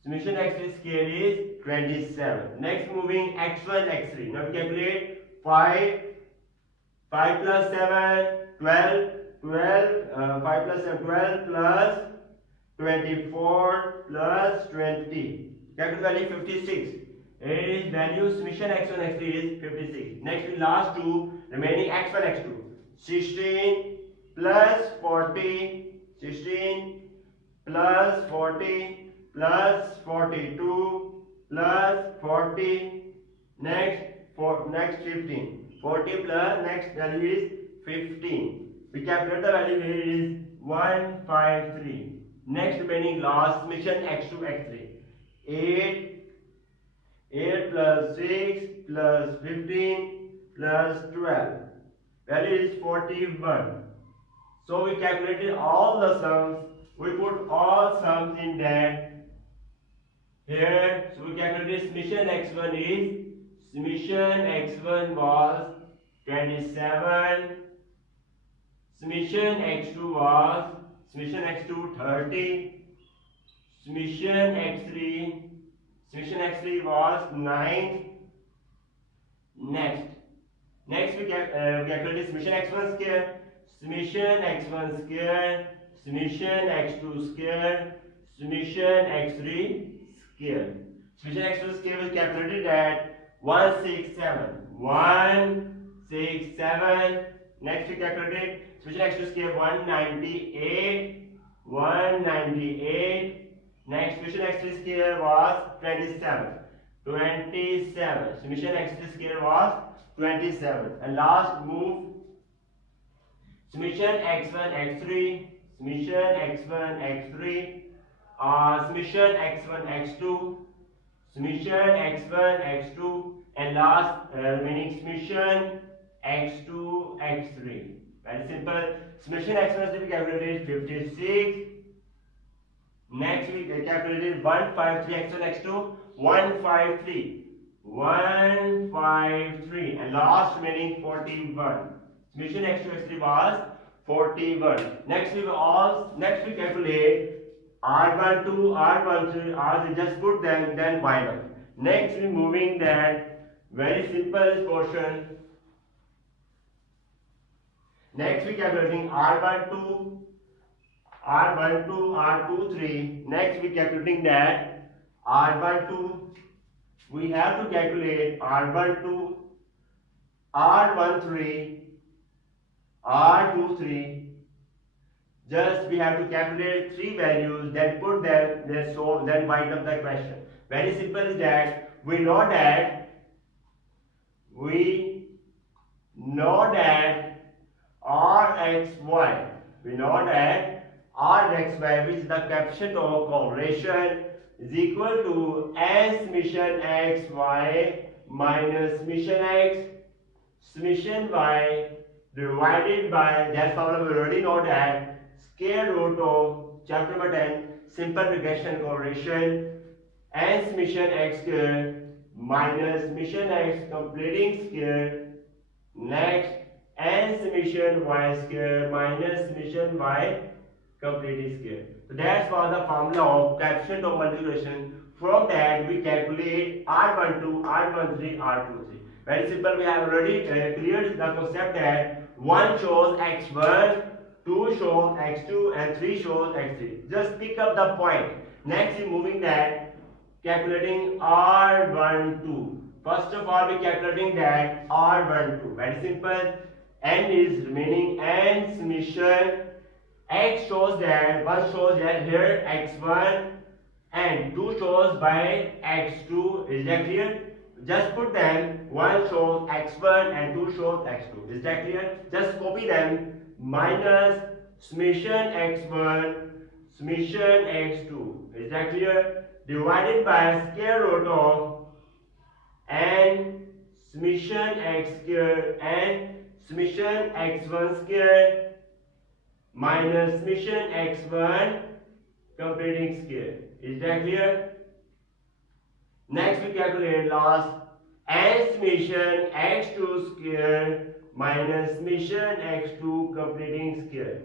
Summation x3 square is 27. Next moving x1 x3. Now we calculate 5 plus 7 12 5 plus 7 12 plus 24 plus 20. Calculate value 56. Its value summation x1 x3 is 56. Next we last two remaining x1 x2. 16 plus 40. 16 plus 40 plus 42 plus 40. Next 15. 40 plus next value is 15. We calculate the value here is 153. Next remaining last summation x2 x3. 8 plus 6 plus 15 plus 12. Value is 41. So we calculated all the sums we put all sums in that here. So we calculate summation x1 is, summation x1 was 27, summation x2 was, summation x2 30, summation x3 was 9. Next we calculate summation x1 square, summation x1 square, summation x2 square, summation x3 square. Summation x2 square was calculated at 167. 167. Next we calculate summation x2 square 198. 198. Next summation x3 square was 27. 27. Summation x3 square was 27. And last move summation x1 x3, summation x1 x3, summation x1 x2, summation x1 x2, and last remaining summation x2 x3. Very simple. Summation x1 we calculated 56. Next we calculated 153 x1 x2, 153. 153, and last remaining 41. Summation x2 x3 was 41. Next we calculate R12, R13, R3, just put them, then wind up. Next we moving that very simple portion. Next we calculating R12, R23. Next we calculating that R12. We have to calculate R12, R13, R23. Just we have to calculate three values, then put them, then solve, then wind up the question. Very simple is that we know that Rxy. We know that Rxy, which is the coefficient of correlation, is equal to n summation xy minus summation x summation y divided by, that formula we already know that, square root of chapter number 10 simple regression correlation, n summation x square minus summation x completing square, next n summation y square minus summation y completing square. So that's for the formula of coefficient of multiplication. From that we calculate R12, R13, R23. Very simple. We have already cleared the concept that 1 shows x1, 2 shows x2, and 3 shows x3. Just pick up the point. Next we moving that calculating R12. First of all we calculating that R12. Very simple. N is remaining n summation. X shows that, one shows that here x1 and 2 shows by x2. Is that clear? Just put them, one shows x1 and 2 shows x2. Is that clear? Just copy them. Minus summation x1, summation x2. Is that clear? Divided by square root of n summation x square and summation x1 square minus summation x1 completing square. Is that clear? Next we calculate last n summation x2 square minus summation x2 completing square.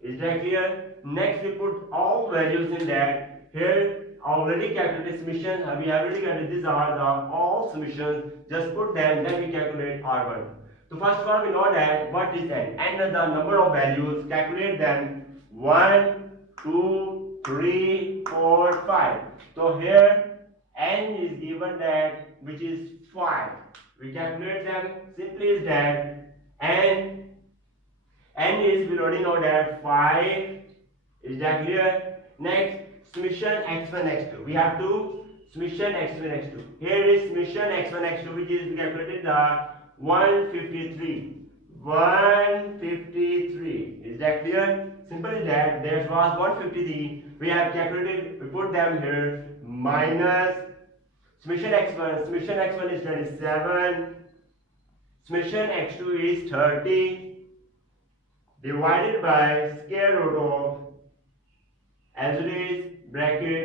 Is that clear? Next we put all values in that. Here already calculated summations. We have already calculated, these are the all summations. Just put them, then we calculate R1. So first of all we know that what is n? N is the number of values. Calculate them. 1, 2, 3, 4, 5. So here n is given that, which is 5. We calculate them. Simply is that n is, we already know that 5. Is that clear? Next summation x1 x2. We have to summation x1 x2. Here is summation x1 x2, which is we calculated the 153. 153. Is that clear? Simple is that there was 153. We have calculated, we put them here, minus summation x1. Summation x1 is 27. Summation x2 is 30. Divided by square root of as it is bracket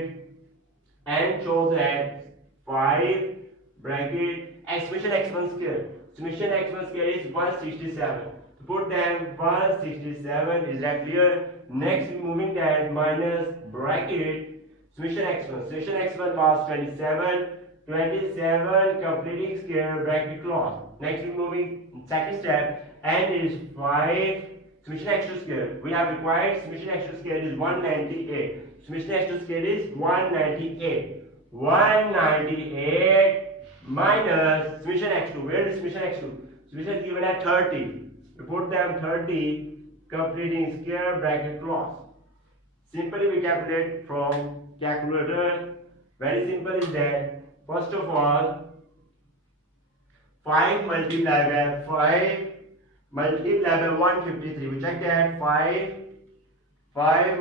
and shows that 5 bracket summation x1 square. Summation x1 square is 167. To put them 167, is that clear? Next moving that minus bracket summation x1. Summation x1 was 27. 27 completing square bracket close. Next we moving second step and is 5 summation x2 square. We have required summation x2 square is 198. Summation x2 square is 198. 198 minus summation x2. Where is summation x2? Summation is given at 30. We put them 30 completing square bracket close. Simply we calculate from calculator. Very simple is that. First of all, 5 multiplied by 153. We check that 5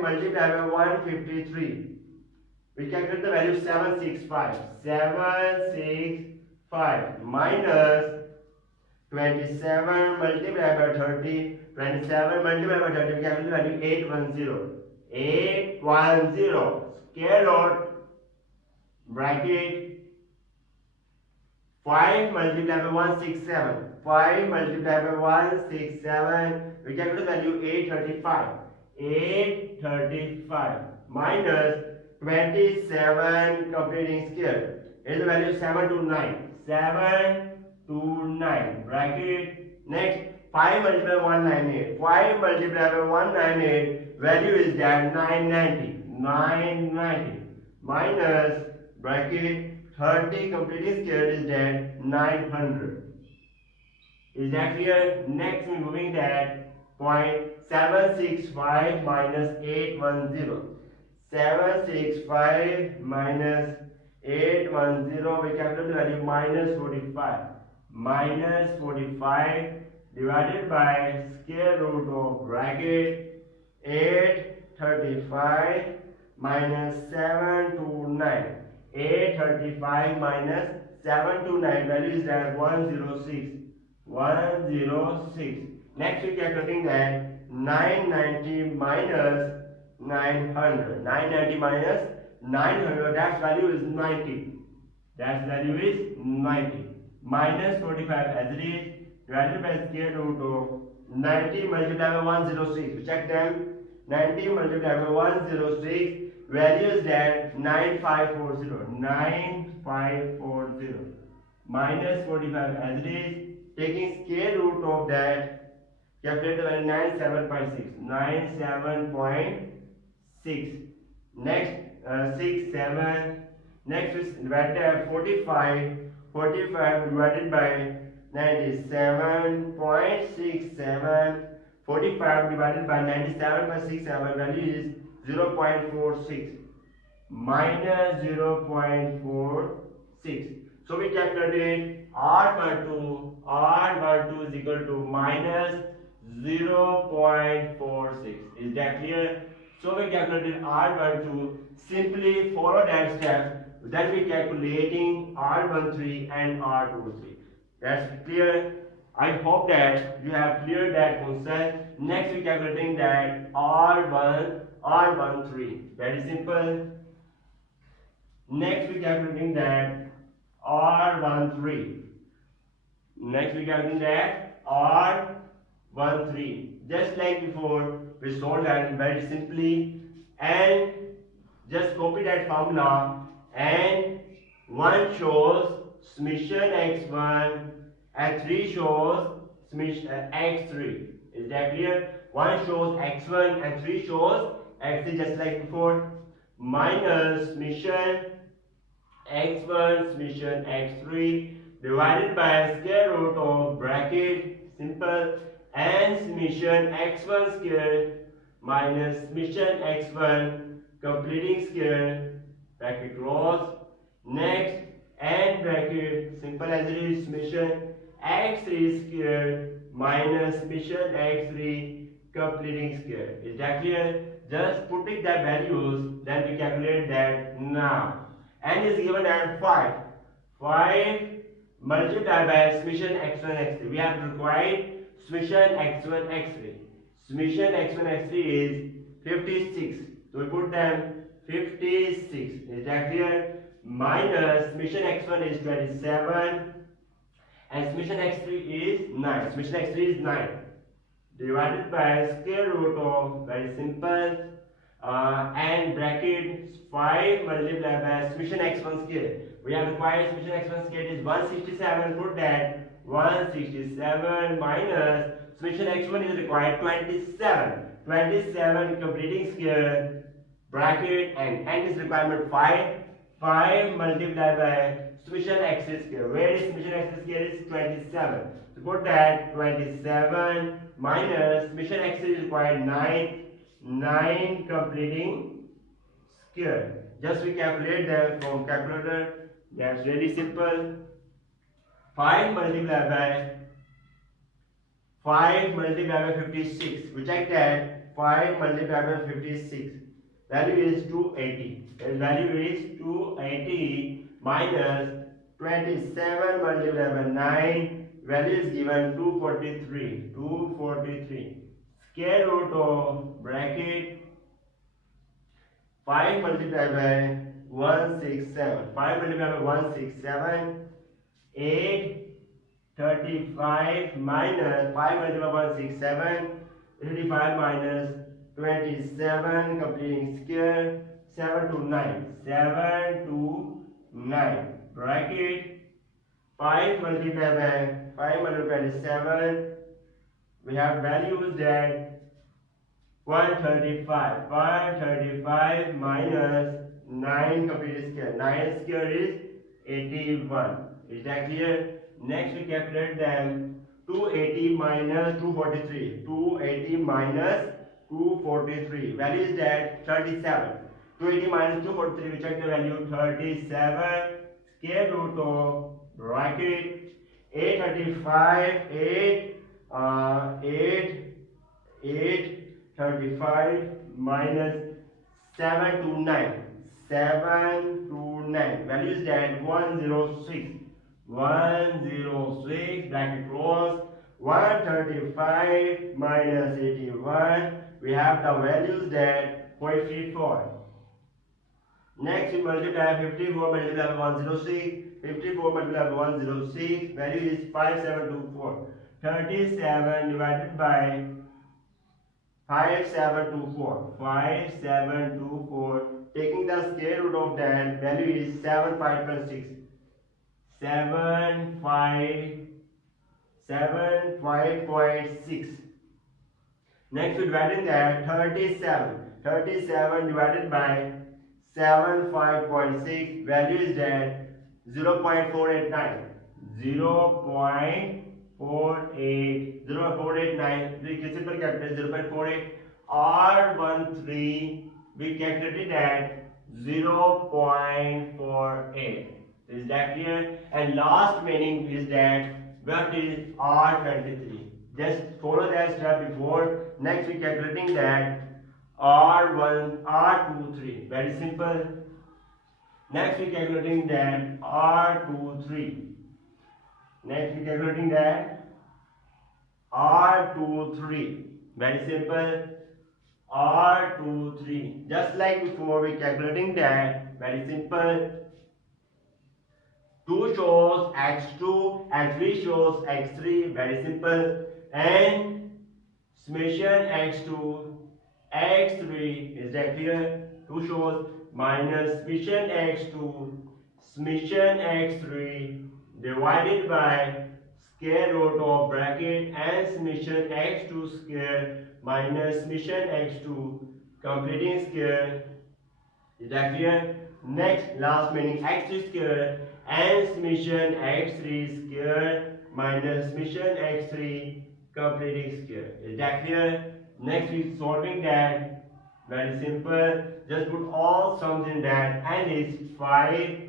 multiplied by 153. We calculate the value 765. 765 minus 27 multiplied by 30. 27 multiplied by 30. We calculate the value 810. 810 square root bracket 5 multiplied by 167. 5 multiplied by 167. We calculate the value 835. 835 minus 27 completing square. Is the value 729. 729 bracket. Next 5 multiplied by 198. 5 multiplied by 198. Value is that 990. 990 minus bracket 30 completing square is that 900. Is that clear? Next we moving that point 765 minus 810. 765 minus 810. We calculate the value minus 45. Minus 45 divided by square root of bracket 835 minus 729. 835 minus 729 value is that 106. 106. Next we calculating that 990 minus 900. 990 minus 900. That value is 90. That value is 90. Minus 45 as it is divided by square root of 90 multiplied by 106. We check them. 90 multiplied by 106. Value is that 9540. 9540 minus 45 as it is. Taking square root of that, calculate the value 97.6. 97.6. Next 6 7. Next is divided by 45. 45 divided by 97.67. 45 divided by 97.67 value is 0.46 minus 0.46. So we calculated R12 is equal to minus 0.46. Is that clear? So we calculated R12. Simply follow that step. Then we calculating R13 and R23. That's clear. I hope that you have cleared that concept. Next we calculating that R13. Very simple. Next we calculating that R13. Next we calculating that R13. Just like before, we solved that very simply, and just copy that formula. And 1 shows summation x1 and 3 shows summation x3. Is that clear? 1 shows x1 and 3 shows x3, just like before. Minus summation x1 summation x3 divided by square root of bracket, simple, and summation x1 square minus summation x1 completing square bracket close. Next, and bracket, simple as it is, summation x3 square minus summation x3 completing square. Is that clear? Just putting the values, then we calculate that now. And is given at 5. 5 multiplied by summation x1 x3. We have required summation x1 x3. Summation x1 x3 is 56. So we put them 56. Is that clear? Minus summation x1 is 27 and summation x3 is 9. Summation x3 is 9 divided by square root of, very simple, and bracket 5 multiplied by summation x1 square. We have required summation x1 square is 167. Put that 167 minus summation x1 is required 27. 27 completing square bracket and n is requirement 5. 5 multiplied by summation x square. Where is summation x square is 27. So put that 27 minus summation x is required 9. 9 completing square. Just we calculate them from calculator. That's really simple. 5 multiplied by 56. We check that 5 multiplied by 56. Value is 280. The value is 280 minus 27 multiplied by 9. Value is given 243. 243. Square root of bracket 5 multiplied by 167. 5 multiplied by 167. 835 minus 5 multiplied by 167. 85 minus 27 completing square 7 to 9. 7 to 9. Bracket 5 multiplied by 7. We have values that 135. 135 minus 9 completed square. 9 square is 81. Is that clear? Next we calculate them. 280 minus 243. 280 minus 243. Value is that 37. 280 minus 243. We check the value 37. Square root of bracket 835. 835 minus 7 to 9. 7 to 9. Value is that 106. 106 bracket close. 135 minus 81. We have the values that 54. Next we multiply 54 multiplied by 106. 54 multiplied by 106. Value is 5724. 37 divided by 5724. 5724. Taking the square root of that, value is 7526. 75.6. Next we divide in that 37. 37 divided by 75.6. Value is that 0.489. 0.489. We can simply calculate 0.48. R13 we calculated at 0.48. Is that clear? And last meaning is that what is R23. Just follow that step before. Next we calculating that R1, R23. Very simple. Next we calculating that R23. Next we calculating that R23. Very simple. R23. Just like before we calculating that. Very simple. 2 shows x2, x3 shows x3. Very simple. And summation x2, x3. Is that clear? 2 shows minus summation x2, summation x3 divided by square root of bracket and summation x2 square minus summation x2 completing square. Is that clear? Next, last meaning x3 square and summation x3 square minus summation x3 completing square. Is that clear? Next, we solving that. Very simple. Just put all sums in that and it's 5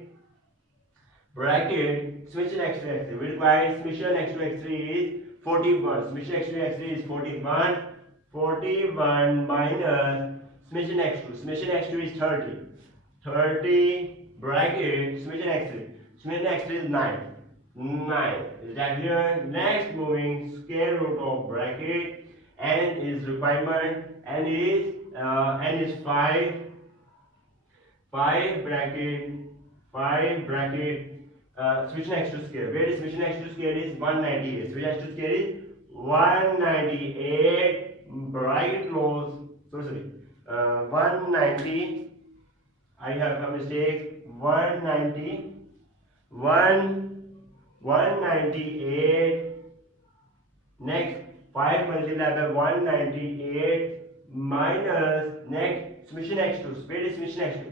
bracket summation x2 x3. We require summation x2 x3 is 41. Summation x2 x3 is 41. 41 minus summation x2. Summation x2 is 30. 30 bracket summation x3. Summation x3 is 9. 9. Is that clear? Next, moving square root of bracket n is requirement. N is 5. 5 bracket, 5 bracket, switch next to square. Where is switch next to square is 198. Switch next to square is 198, bracket close, sorry, 190, I have a mistake, 198, next 5 multiplied by 198 minus next summation x2. Where is summation x2?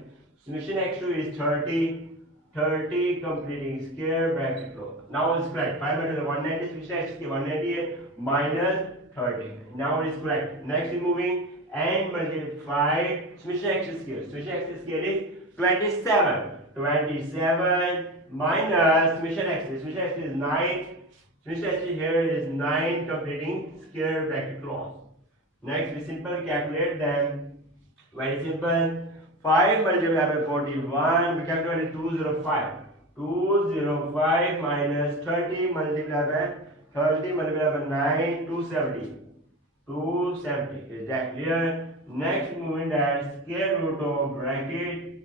Summation x2 is 30, 30 completing square bracket close. Now it's correct. 5 multiplied by 190 summation x2 198 minus 30. Now it is correct. Next is moving and multiply summation x square. Summation x square is 27. 27 minus summation x. Summation x is 9. Summation x here is 9 completing square bracket close. Next we simple calculate them. Very simple. 5 multiplied by 41. We calculate 205. 205 minus 30 multiplied by 30 multiplied by 9, 270. 270. Is that clear? Next moving that square root of bracket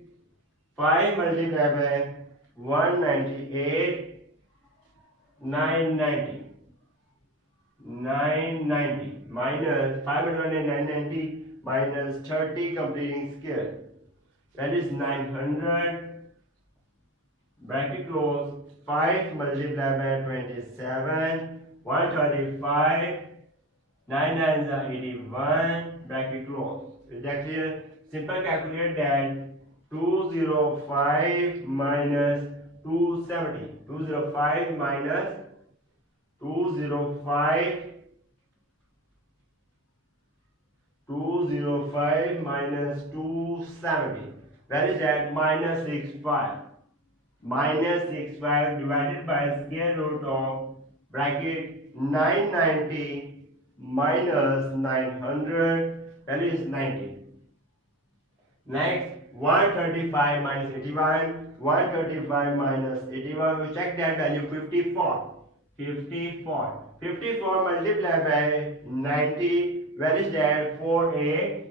5 multiplied by 198, 990. 990 minus 5 multiplied by 990 minus 30 completing square. That is 900. Bracket close. 5 multiplied by 27, 135. 9 nines are 81, bracket close. Is that clear? Simple calculate that 205 minus 270. 205 minus 205. 205 minus 270. Where is that? Minus 65. Minus 65 divided by square root of bracket 990 minus 900, that is 90. Next 135 minus 81, 135 minus 81, we check that value 54. 54 multiplied by 90, where is that? 48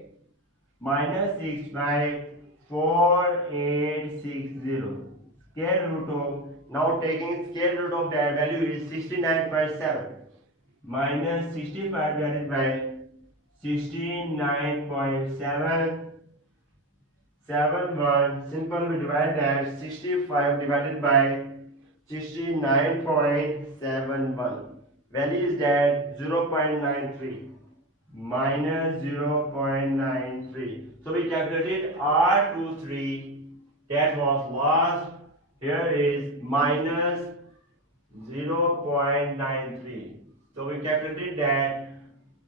minus 65, 4860. Square root of, now taking square root of that value is 69.7 minus 65 divided by 69.7, 71. Simple, we divide that 65 divided by 69.71. Value is that 0.93 minus 0.93. So we calculated R23, that was lost. Here is minus 0.93. So we calculated that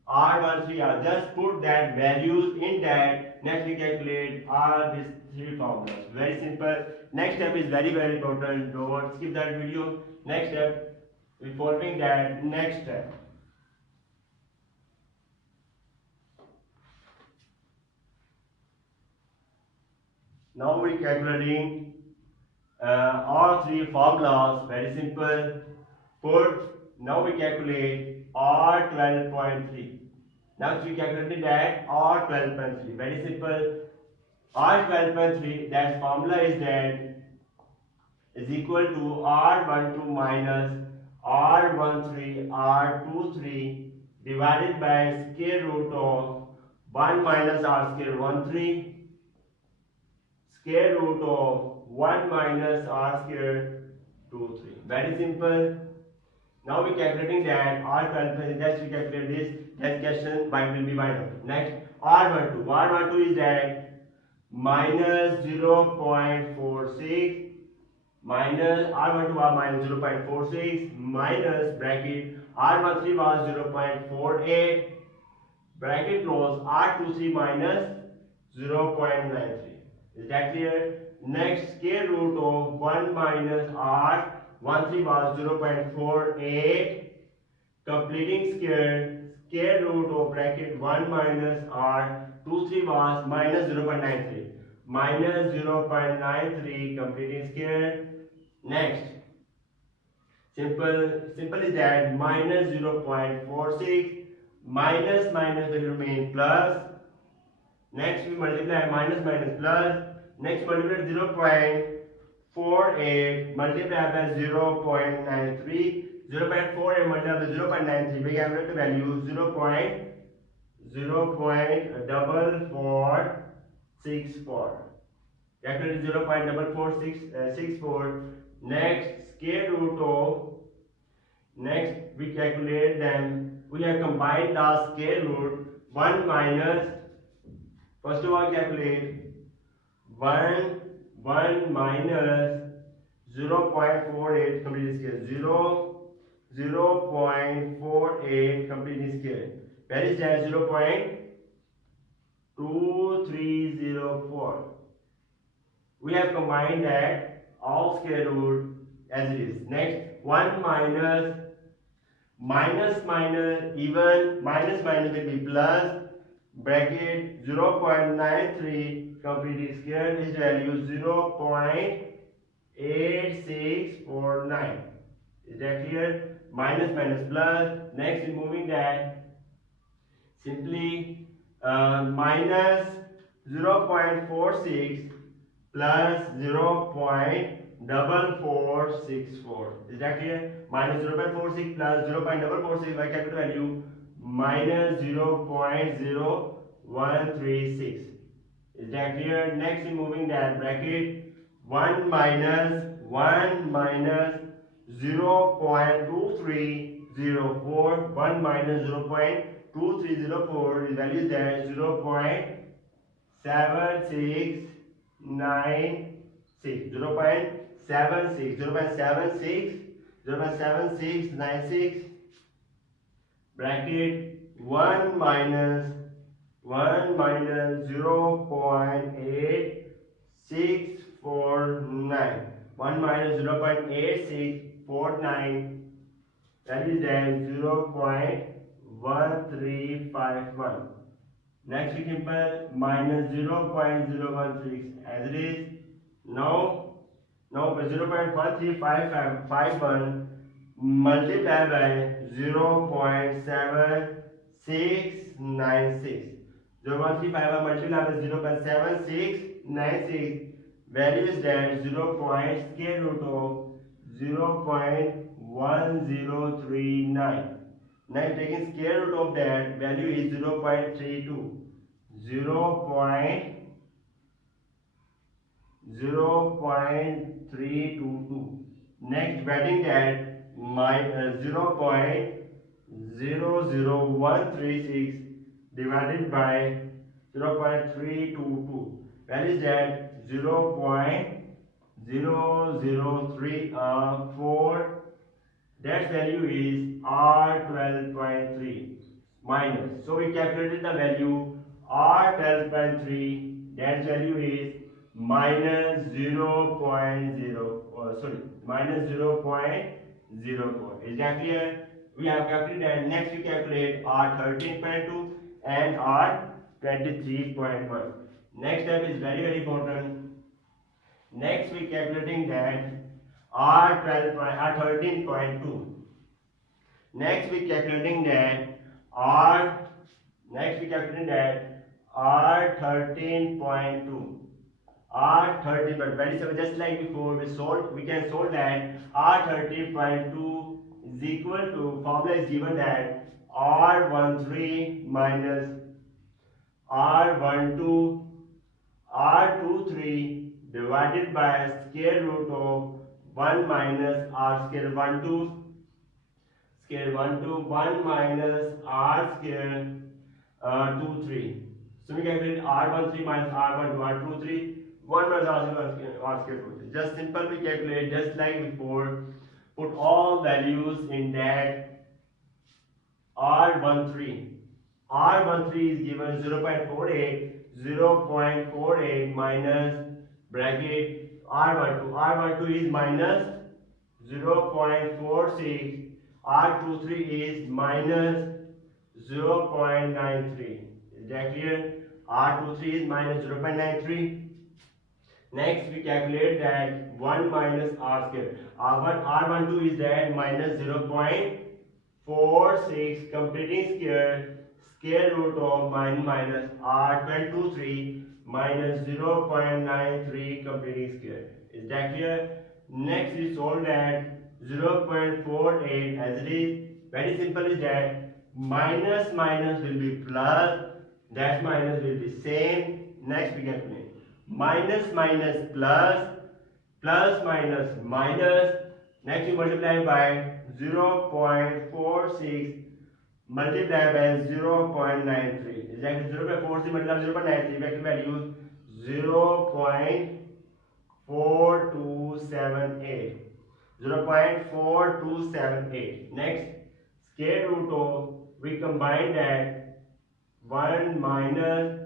R13, just put that values in that. Next we calculate R these three formulas. Very simple. Next step is very important. Don't skip that video. Next step, we following that next step. Now we calculating all three formulas. Very simple. Now we calculate R12.3. Now we calculated that R12.3. Very simple. R12.3, that formula is that is equal to R12 minus R13 R23 divided by square root of 1 minus R square 13, square root of 1 minus R square 23. Very simple. Now we calculating that R12, just we calculate this, that question will be minus. Next R12. R12 is that minus 0.46 minus R12 was minus 0.46 minus bracket R13 was 0.48 bracket close R23 minus 0.93. Is that clear? Next square root of 1 minus R13 was 0.48 completing square root of bracket 1 minus R23 was minus 0.93 minus 0.93 completing square. Next simple is that minus 0.46 minus will remain plus. Next we multiply minus plus. Next multiply 0.48 multiplied by 0.93. 0.48 multiplied by 0.93. We calculate the value 0.464. Calculate 0.4464. Next, square root of. Next, we calculate them. We have combined the square root 1 minus. First of all, calculate 1 minus 0.48 complete square. 0.48 complete square. Where is that? 0.2304. We have combined that all square root as it is. Next, 1 minus even minus will be plus bracket 0.93 complete square. This value 0.8649. Is that clear? Minus plus. Next, removing that, simply minus 0.46 plus 0.4464. Is that clear? Minus 0.46 plus 0.446. I calculate the value minus 0.0136. Is that clear? Next, removing that bracket, 1 minus 0.2304. 1 minus 0.2304. The value is there 0.7696. 0.7696 bracket 1 minus 0.8649. 1 minus 0.8649. That is then 0.1351. Next, we simple minus 0.016 as it is. Now 0.1351 multiplied by 0.7696. 0.1351 multiplied by 0.7696. Value is that 0. Square root of 0.1039. Now taking square root of that, value is 0.32. 0.322. Next, dividing that, 0.00136 divided by 0.322. Value is that 0.0034. That value is R12.3 minus. So we calculated the value R12.3. That value is minus 0.04. Is that clear? We have calculated that. Next, we calculate R13.2 and R23.1. Next step is very important. Next, we calculating that R13.2. Next, we calculating that R13.2. R13, but very simple, just like before we can solve that. R13.2 is equal to, formula is given that R13 minus R23 divided by square root of 1 minus R square 12 1 minus R square 23. So we calculate R13 minus R12 R23 1 minus R square 23. Just simple we calculate just like before. Put all values in that R13. R13 is given 0.48 minus bracket R12. R12 is minus 0.46. R23 is minus 0.93. Is that clear? R23 is minus 0.93. Next, we calculate that 1 minus R square. R12 is that minus 0.46 completing square root of 1 minus R23 minus 0.93 completing square. Is that clear? Next we solve that 0.48 as it is. Very simple is that minus minus will be plus, dash minus will be same. Next we calculate minus minus plus, plus minus minus. Next you multiply by 0.46 multiply by 0.93. Exactly 0.46 multiply by 0.93. Back to value 0.4278. 0.4278. Next, square root of, we combine that 1 minus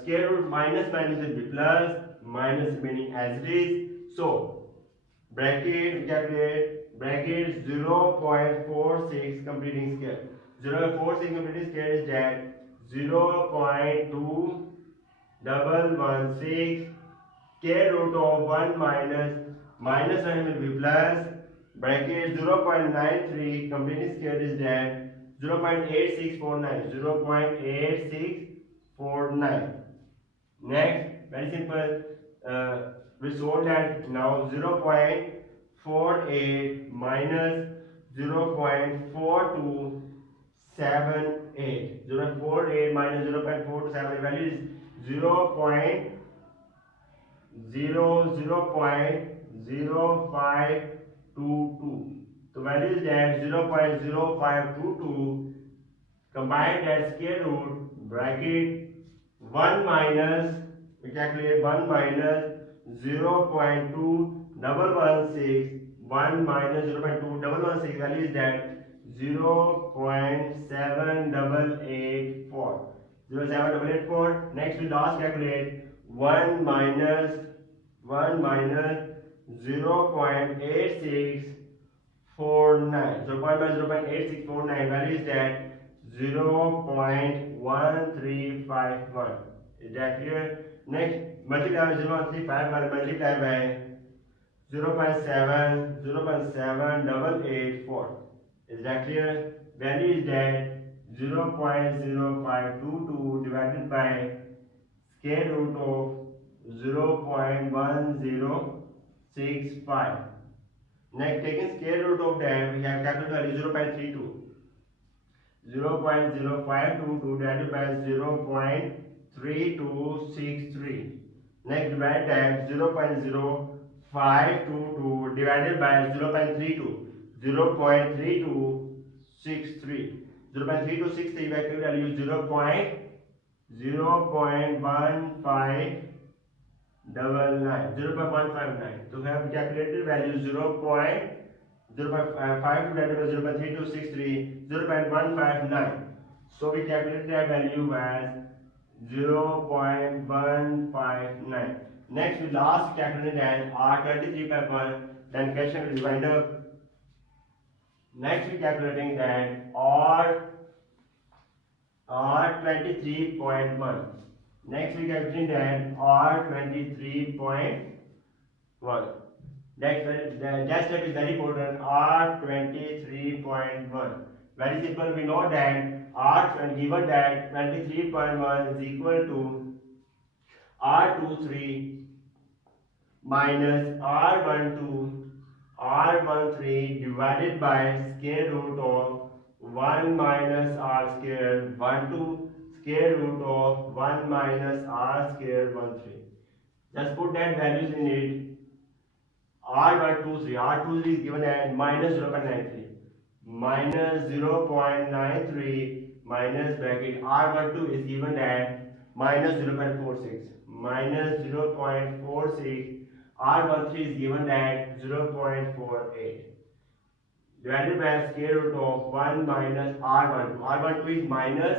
square root minus minus will be plus, minus remaining as it is. So bracket we calculate bracket 0.46 completing square. 0.46 completing square is that 0.2116 square root of 1 minus minus 1 will be plus bracket 0.93 completing square is that 0.8649. 0.8649. Next, very simple. We solve that now 0.48 minus 0.4278. 0.48 minus 0.4278 value is 0.0522. The value is that 0.0522. Combine that square root bracket 1 minus, we calculate 1 minus 0.2116, 1 minus 0.2116 value is that 0.7884. 0.7884. Next we last calculate 1 minus 0.8649. So 1 minus 0.8649 value is that 0.1351. Is that clear? Next, multiply by 0.1351, multiply by 0.7884. Is that clear? Value is that 0.0522 divided by square root of 0.1065. Next, taking square root of that, we have calculated value 0.32. 0.0522 divided by 0.3263. Next, divide that 0.0522 divided by 0.32. 0.3263. 0.3263 vector value 0.0.1599. 0.159. So we have calculated value 0.05 divided by 0.3263, 0.159. So we calculated that value as 0.159. Next we last calculated as R23.1. Then question will wind up. Next we calculating that R23.1. Next we calculating that R23.1. That step is very important. R23.1. Very simple. We know that given that 23.1 is equal to R23 minus R13 divided by square root of 1 minus R square 12 square root of 1 minus R square 13. Just put that values in it. R23 is given as minus 0.93, minus 0.93 minus bracket R12 is given as minus 0.46, minus 0.46, R13 is given at 0.48 divided by square root of 1 minus R12. R12 is minus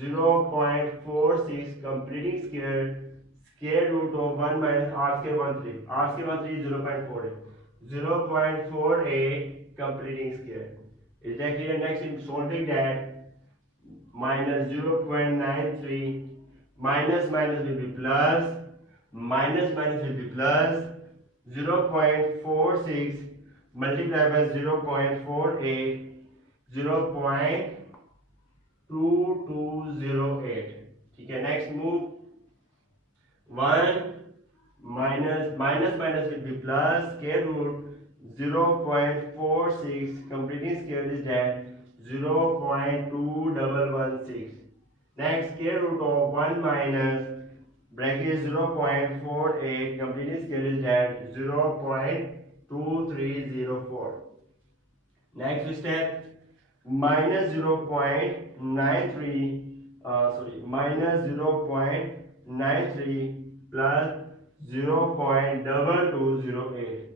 0.46 completing square root of 1 minus R square 13. R square 13 is 0.48. 0.48 completing square. Is that clear? Next in solving that, minus 0.93 minus minus will be plus, minus minus will be plus, 0.46 multiplied by 0.48, 0.2208. Okay, next move. 1 minus will be plus, square root 0.46, completing square is that 0.2116. Next, square root of 1 minus bracket 0.48, completing square is that 0.2304. Next step, minus 0.93, minus 0.93 plus 0.2208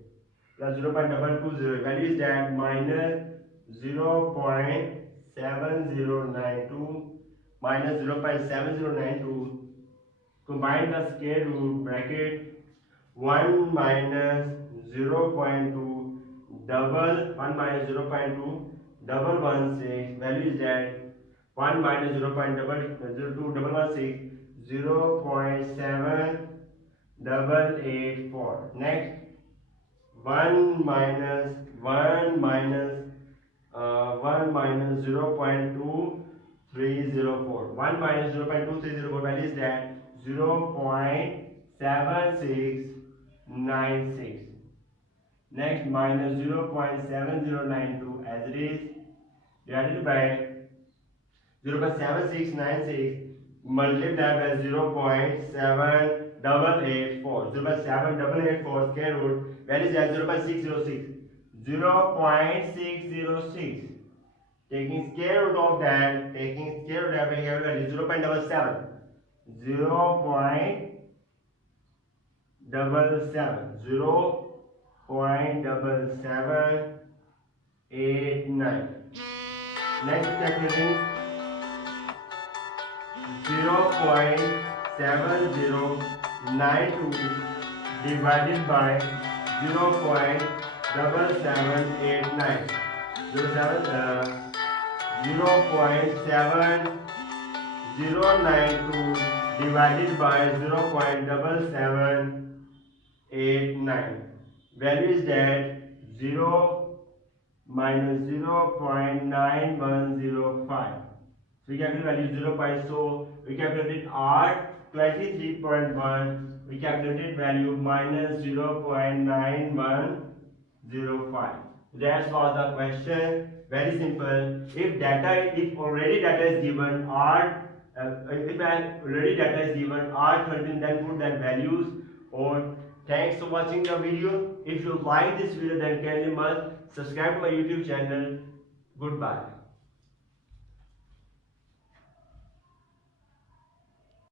plus 0.2208, value is that minus 0.7092 minus 0.7092. Combine the square root bracket 1 minus 0.2 double 1 minus 0.2 double 16, value is that 1 minus 0.02 0.7884. Next, 1 minus 0.2304. 1 minus 0.2304, value is that 0.7696. Next, minus 0.7092 as it is, divided by 0.7696 multiplied by 0.7884. 0.7884 square root, value is at 0.606. 0.606. Taking square root of that, taking square root of that, here value 0.77. 0.77. 0.7789. Next calculating 0.7092 divided by 0.7789. 0.7092 divided by 0.7789. Value is that 0 minus 0.9105. So we calculate value 0. So we calculated R 23.1. We calculated value minus 0.9105. That was the question. Very simple. If already data is given R, if already data is given R13, then put that values. Or thanks for watching the video. If you like this video, then kindly must subscribe to my YouTube channel. Goodbye.